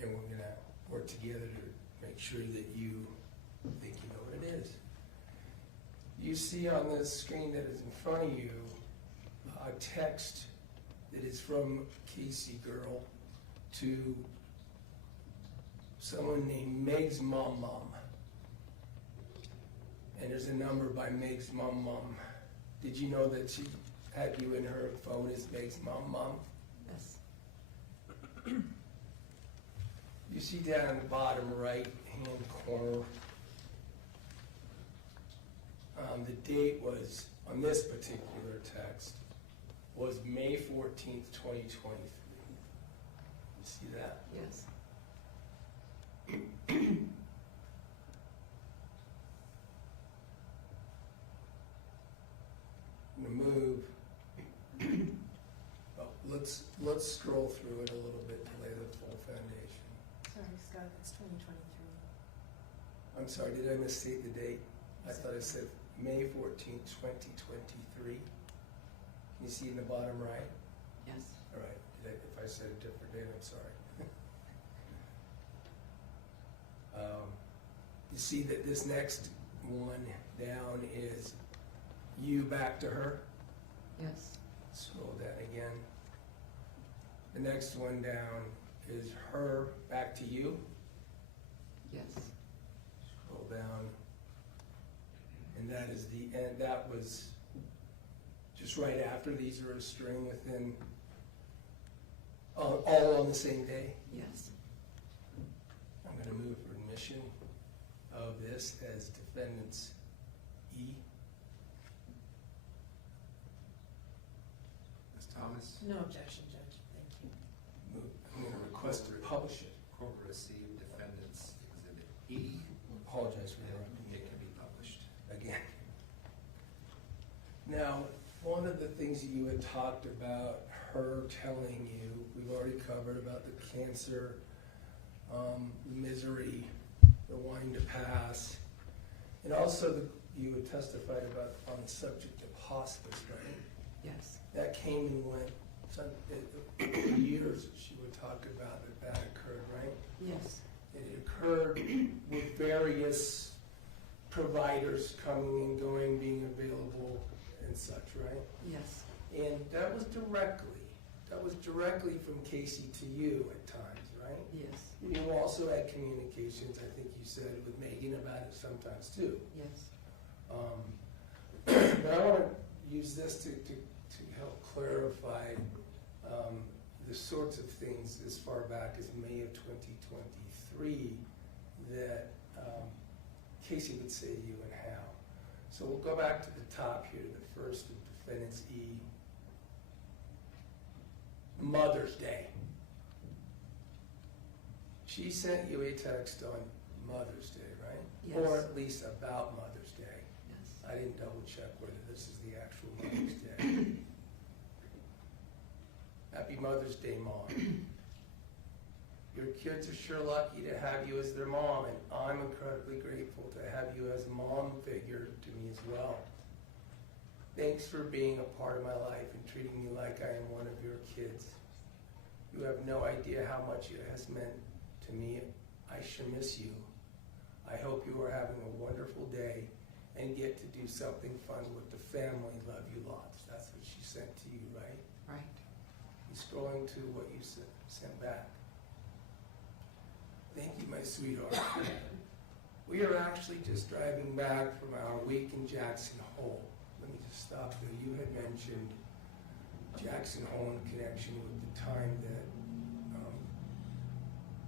And we're gonna work together to make sure that you think you know what it is. You see on this screen that is in front of you a text that is from Casey Girl to someone named Meg's Mom. And there's a number by Meg's Mom. Did you know that she had you in her phone as Meg's Mom? yes, You see down in the bottom right-hand corner, the date was, on this particular text, was May 14th, 2023. You see that? yes, I'm gonna move. Well, let's scroll through it a little bit to lay the full Foundation. Sorry, Scott, it's 2023. I'm sorry, did I misstate the date? I thought I said May 14th, 2023. Can you see in the bottom right? Yes. All right, if I said a different date, I'm sorry. You see that this next one down is you back to her? Yes. Scroll down again. The next one down is her back to you. Yes. Scroll down. And that is and that was just right after. These are a string within, all on the same day. Yes. I'm gonna move for admission of this as defendants E. Ms. Thomas? No objection, Judge, thank you. I'm gonna request to publish it. Court received defendant's exhibit E. Apologize for interrupting you It can be published. again. Now, one of the things you had talked about, her telling you, we've already covered about the cancer, the misery, the wanting to pass, and also you had testified about on the subject of hospice, right? Yes. That came and went, years she would talk about that occurred, right? Yes. It occurred with various providers coming and going, being available and such, right? Yes. And that was directly from Casey to you at times, right? Yes. You also had communications, I think you said, with Meggan about it sometimes too. Yes. But I want to use this to help clarify the sorts of things as far back as May of 2023 that Casey would say to you and how. So we'll go back to the top here, the first of defendants E. Mother's Day. She sent you a text on Mother's Day, right? Yes. Or at least about Mother's Day. Yes. I didn't double check whether this is the actual Mother's Day. Happy Mother's Day, Mom. Your kids are sure lucky to have you as their mom, and I'm incredibly grateful to have you as a mom figure to me as well. Thanks for being a part of my life and treating me like I am one of your kids. You have no idea how much it has meant to me. I sure miss you. I hope you are having a wonderful day and get to do something fun with the family. Love you lots. That's what she sent to you, right? Right. And scrolling to what you sent back. Thank you, my sweetheart. We are actually just driving back from our week in Jackson Hole. Let me just stop there. You had mentioned Jackson Hole in connection with the time that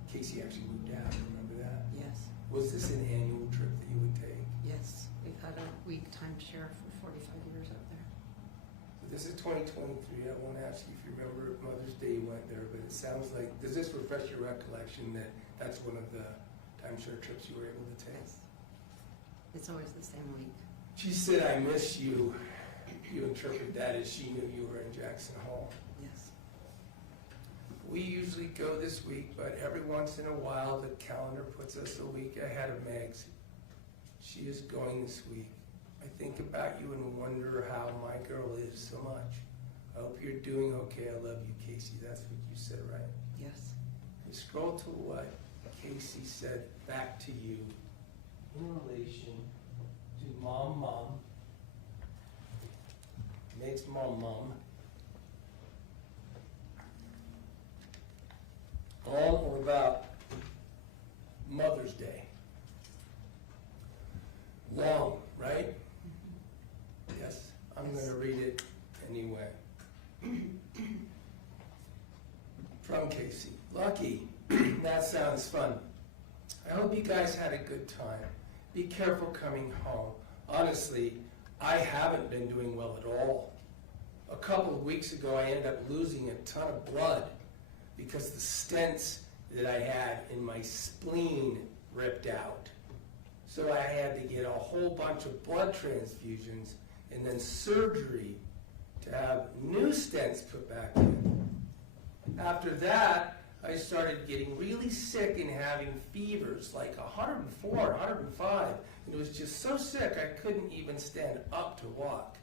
Casey actually moved out. Remember that? Yes. Was this an annual trip that you would take? Yes. We've had a week timeshare for 45 years up there. So this is 2023. I won't ask you if you remember if Mother's Day you went there, but it sounds like, does this refresh your recollection that that's one of the timeshare trips you were able to take? Yes. It's always the same week. She said, I miss you. You interpret that as she knew you were in Jackson Hole. Yes. We usually go this week, but every once in a while the calendar puts us a week ahead of Meg's. She is going this week. I think about you and wonder how my girl is so much. I hope you're doing okay. I love you, Casey. That's what you said, right? Yes. We scroll to what Casey said back to you in relation to Mom. Meg's Mom. On or about Mother's Day. Long, right? Yes, I'm going to read it anyway. From Casey. Lucky. That sounds fun. I hope you guys had a good time. Be careful coming home. Honestly, I haven't been doing well at all. A couple of weeks ago, I ended up losing a ton of blood because the stents that I had in my spleen ripped out. So I had to get a whole bunch of blood transfusions and then surgery to have new stents put back in. After that, I started getting really sick and having fevers, like 104, 105. And it was just so sick I couldn't even stand up to walk.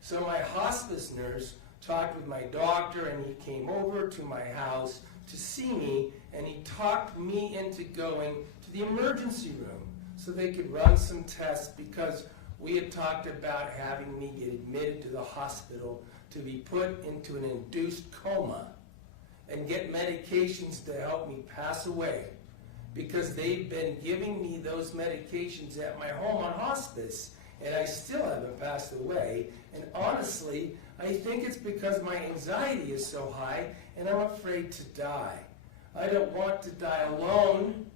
So my hospice nurse talked with my doctor, and he came over to my house to see me, and he talked me into going to the emergency room so they could run some tests, because we had talked about having me get admitted to the hospital to be put into an induced coma and get medications to help me pass away, because they've been giving me those medications at my home on hospice, and I still haven't passed away. And honestly, I think it's because my anxiety is so high and I'm afraid to die. I don't want to die alone,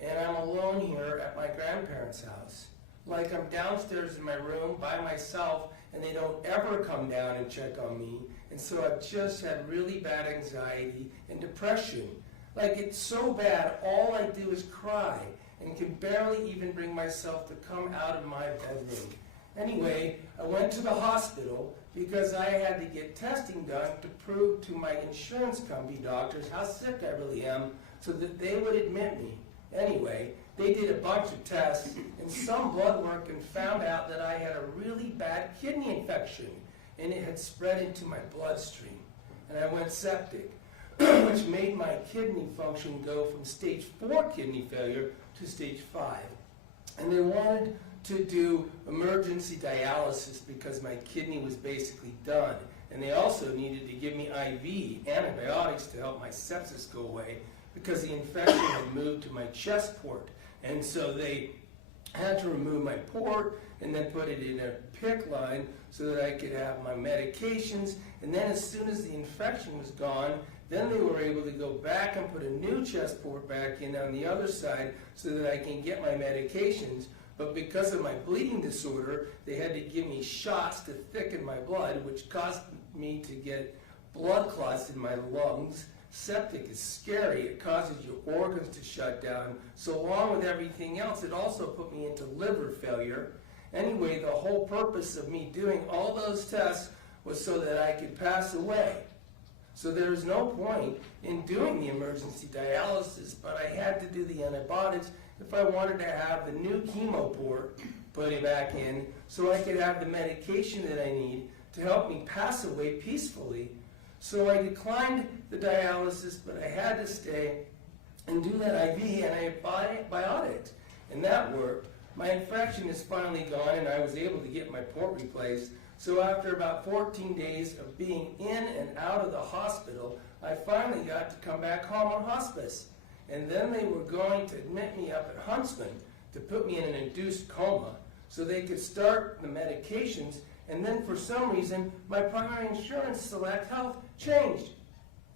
and I'm alone here at my grandparents' house. Like, I'm downstairs in my room by myself, and they don't ever come down and check on me. And so I've just had really bad anxiety and depression. Like, it's so bad, all I do is cry and can barely even bring myself to come out of my bedroom. Anyway, I went to the hospital because I had to get testing done to prove to my insurance company doctors how sick I really am so that they would admit me. Anyway, they did a bunch of tests and some blood work and found out that I had a really bad kidney infection, and it had spread into my bloodstream. And I went septic, which made my kidney function go from stage 4 kidney failure to stage 5. And they wanted to do emergency dialysis because my kidney was basically done. And they also needed to give me IV antibiotics to help my sepsis go away, because the infection had moved to my chest port. And so they had to remove my port and then put it in a PICC line so that I could have my medications. And then as soon as the infection was gone, then they were able to go back and put a new chest port back in on the other side so that I can get my medications. But because of my bleeding disorder, they had to give me shots to thicken my blood, which caused me to get blood clots in my lungs. Septic is scary. It causes your organs to shut down. So along with everything else, it also put me into liver failure. Anyway, the whole purpose of me doing all those tests was so that I could pass away. So there was no point in doing the emergency dialysis, but I had to do the antibiotics if I wanted to have the new chemo port put it back in so I could have the medication that I need to help me pass away peacefully. So I declined the dialysis, but I had to stay and do that IV antibiotics, and that worked. My infection is finally gone, and I was able to get my port replaced. So after about 14 days of being in and out of the hospital, I finally got to come back home on hospice. And then they were going to admit me up at Huntsman to put me in an induced coma so they could start the medications. And then for some reason, my primary insurance, Select Health, changed.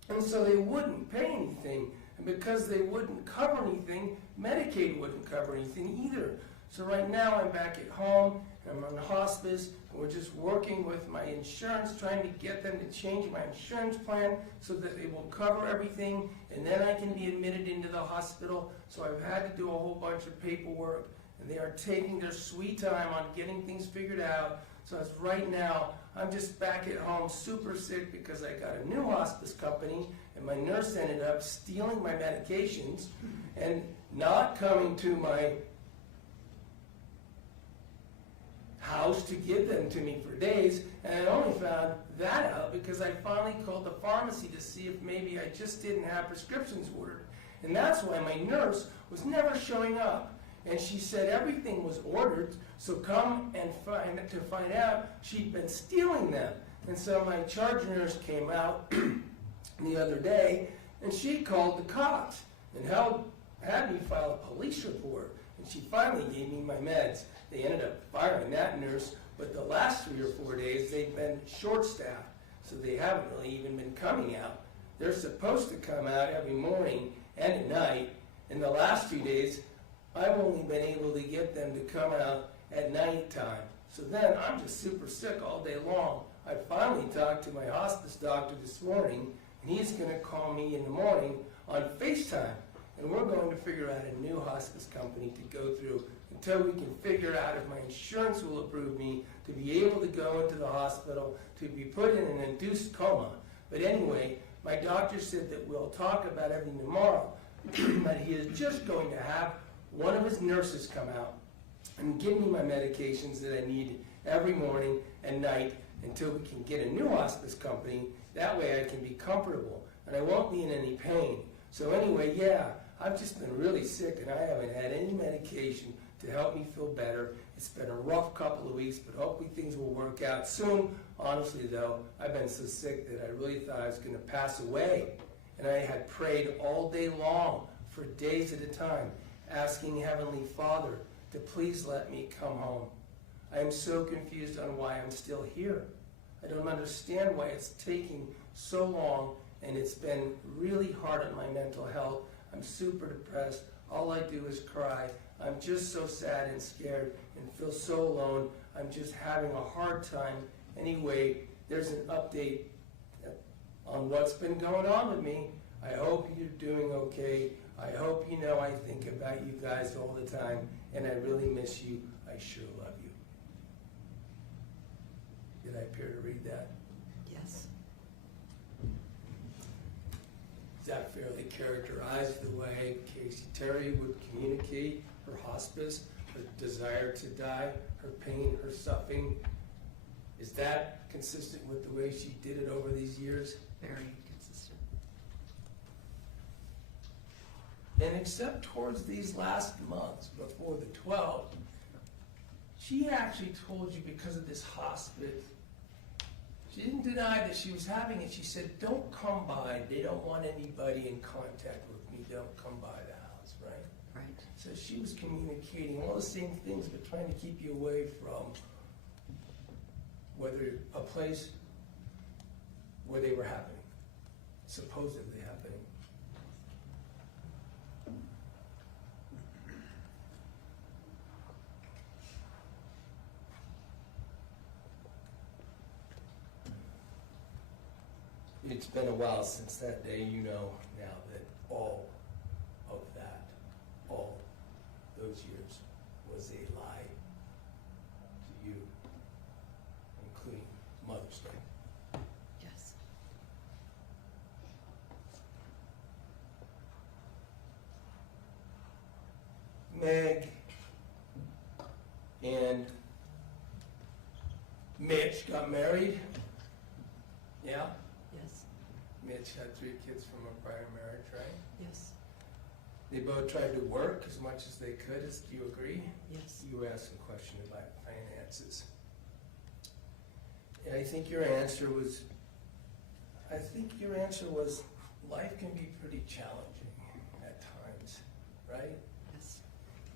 And so they wouldn't pay anything. And because they wouldn't cover anything, Medicaid wouldn't cover anything either. So right now I'm back at home, and I'm on hospice, and we're just working with my insurance, trying to get them to change my insurance plan so that they will cover everything, and then I can be admitted into the hospital. So I've had to do a whole bunch of paperwork, and they are taking their sweet time on getting things figured out. So as right now, I'm just back at home super sick because I got a new hospice company, and my nurse ended up stealing my medications and not coming to my house to give them to me for days. And I only found that out because I finally called the pharmacy to see if maybe I just didn't have prescriptions ordered. And that's why my nurse was never showing up. And she said everything was ordered, so come and find out she'd been stealing them. And so my charge nurse came out the other day, and she called the cops and had me file a police report. And she finally gave me my meds. They ended up firing that nurse, but the last 3 or 4 days they've been short-staffed, so they haven't really even been coming out. They're supposed to come out every morning and at night. In the last 2 days, I've only been able to get them to come out at night time. So then I'm just super sick all day long. I finally talked to my hospice doctor this morning, and he's going to call me in the morning on FaceTime. And we're going to figure out a new hospice company to go through until we can figure out if my insurance will approve me to be able to go into the hospital to be put in an induced coma. But anyway, My doctor said that we'll talk about everything tomorrow, but he is just going to have one of his nurses come out and give me my medications that I need every morning and night until we can get a new hospice company. That way I can be comfortable and I won't be in any pain. So anyway, yeah, I've just been really sick and I haven't had any medication to help me feel better. It's been a rough couple of weeks, but hopefully things will work out soon. Honestly though, I've been so sick that I really thought I was going to pass away. And I had prayed all day long for days at a time, asking Heavenly Father to please let me come home. I am so confused on why I'm still here. I don't understand why it's taking so long, and it's been really hard on my mental health. I'm super depressed. All I do is cry. I'm just so sad and scared and feel so alone. I'm just having a hard time. Anyway, there's an update on what's been going on with me. I hope you're doing okay. I hope you know I think about you guys all the time, and I really miss you. I sure love you. Did I appear to read that? Yes. Does that fairly characterize the way Casey Terry would communicate her hospice, her desire to die, her pain, her suffering? Is that consistent with the way she did it over these years? Very consistent. And except towards these last months, before the 12, she actually told you because of this hospice, she didn't deny that she was having it. She said, don't come by. They don't want anybody in contact with me. Don't come by the house, right? Right. So she was communicating all the same things, but trying to keep you away from whether a place where they were happening, supposedly happening. It's been a while since that day. You know now that all of that, all those years was a lie to you, including Mother's Day. Yes. Meg and Mitch got married. Yeah? Yes. Mitch had 3 kids from a prior marriage, right? Yes. They both tried to work as much as they could. Do you agree? Yes. You asked a question about finances. And I think your answer was, life can be pretty challenging at times, right? Yes.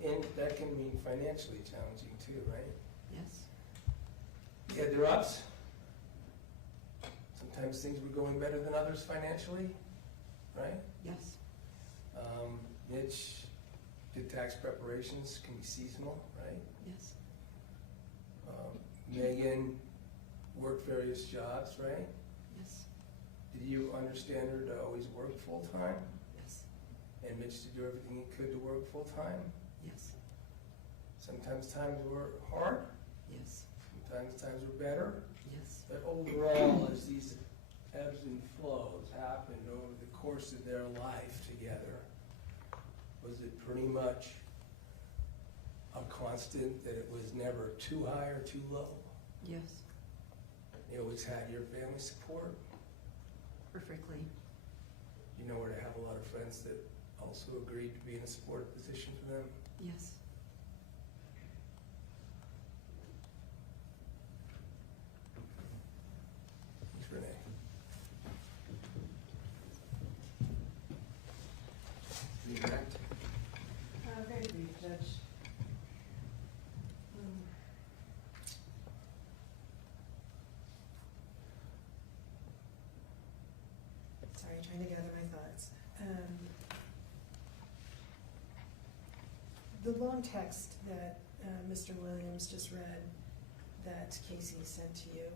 And that can mean financially challenging too, right? Yes. You had their ups. Sometimes things were going better than others financially, right? Yes. Mitch did tax preparations, can be seasonal, right? Yes. Meggan worked various jobs, right? Yes. Did you understand her to always work full-time? Yes. And Mitch to do everything he could to work full-time? Yes. Sometimes times were hard, Yes. sometimes times were better. Yes. But overall, as these ebbs and flows happened over the course of their life together, was it pretty much a constant that it was never too high or too low? Yes. You always had your family support? Perfectly. You know where to have a lot of friends that also agreed to be in a supportive position for them? Yes. Thanks, Ranae. Redirect. Very brief, Judge. Sorry, trying to gather my thoughts. The long text that Mr. Williams just read that Casey sent to you,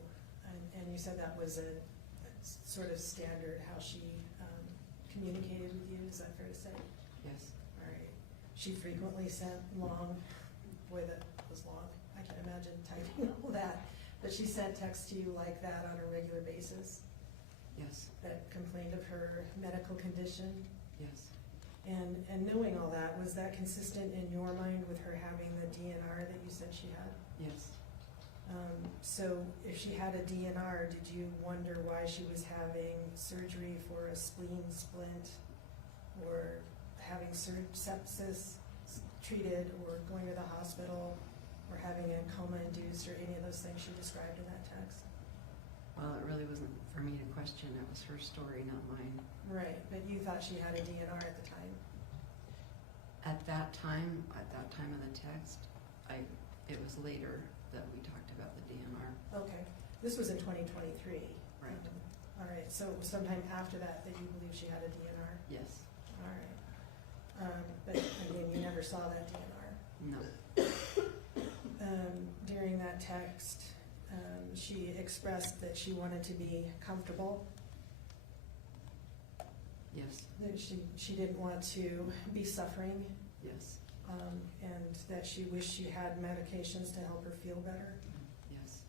and you said that was a sort of standard how she communicated with you, is that fair to say? Yes. All right. She frequently sent long, boy, that was long. I can imagine typing all that. But she sent text to you like that on a regular basis? Yes, that complained of her medical condition. yes, And knowing all that, was that consistent in your mind with her having the DNR that you said she had? yes. So if she had a DNR, did you wonder why she was having surgery for a spleen splint, or having sepsis treated, or going to the hospital, or having a coma induced, or any of those things she described in that text? Well, it really wasn't for me to question. It was her story, not mine. Right, but you thought she had a DNR at the time? At that time of the text, it was later that we talked about the DNR. Okay, this was in 2023. Right. All right, so it was sometime after that that you believe she had a DNR? Yes, All right. But again, you never saw that DNR. no, During that text, she expressed that she wanted to be comfortable, yes, that she didn't want to be suffering, yes, and that she wished she had medications to help her feel better. yes,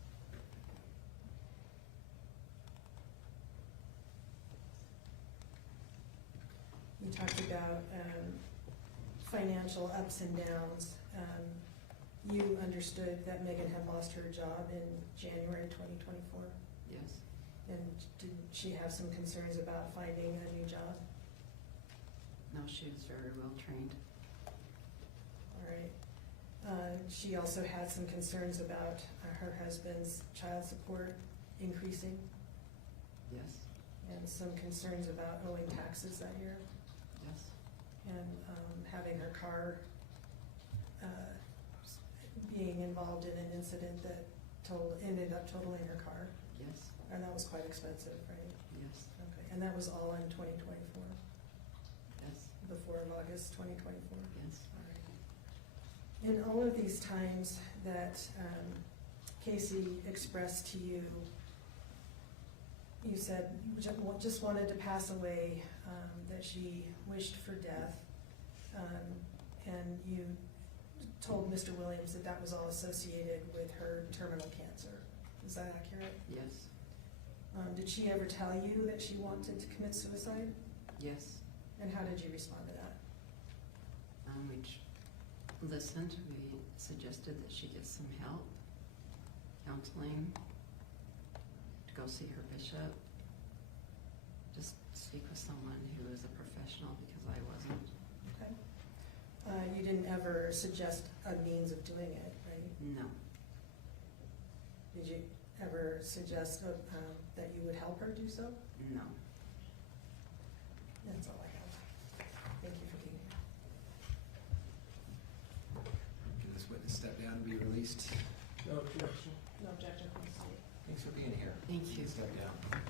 You talked about financial ups and downs. You understood that Meggan had lost her job in January 2024, yes. and did she have some concerns about finding a new job? No, she was very well trained. All right. She also had some concerns about her husband's child support increasing, Yes, and some concerns about owing taxes that year, yes, and having her car being involved in an incident that ended up totaling her car, yes, and that was quite expensive, right? yes, Okay, and that was all in 2024, yes, before August 2024? yes, All right. In all of these times that Casey expressed to you, you said you just wanted to pass away, that she wished for death, and you told Mr. Williams that that was all associated with her terminal cancer. Is that accurate? yes, Did she ever tell you that she wanted to commit suicide? yes. And how did you respond to that? We listened, we suggested that she get some help, counseling, to go see her bishop, just speak with someone who is a professional, because I wasn't. Okay. You didn't ever suggest a means of doing it, right? No, Did you ever suggest that you would help her do so? no. That's all I have. Thank you for being here. Can this witness step down and be released? No objection. No objection from the state. Thanks for being here. Thank you. Step down.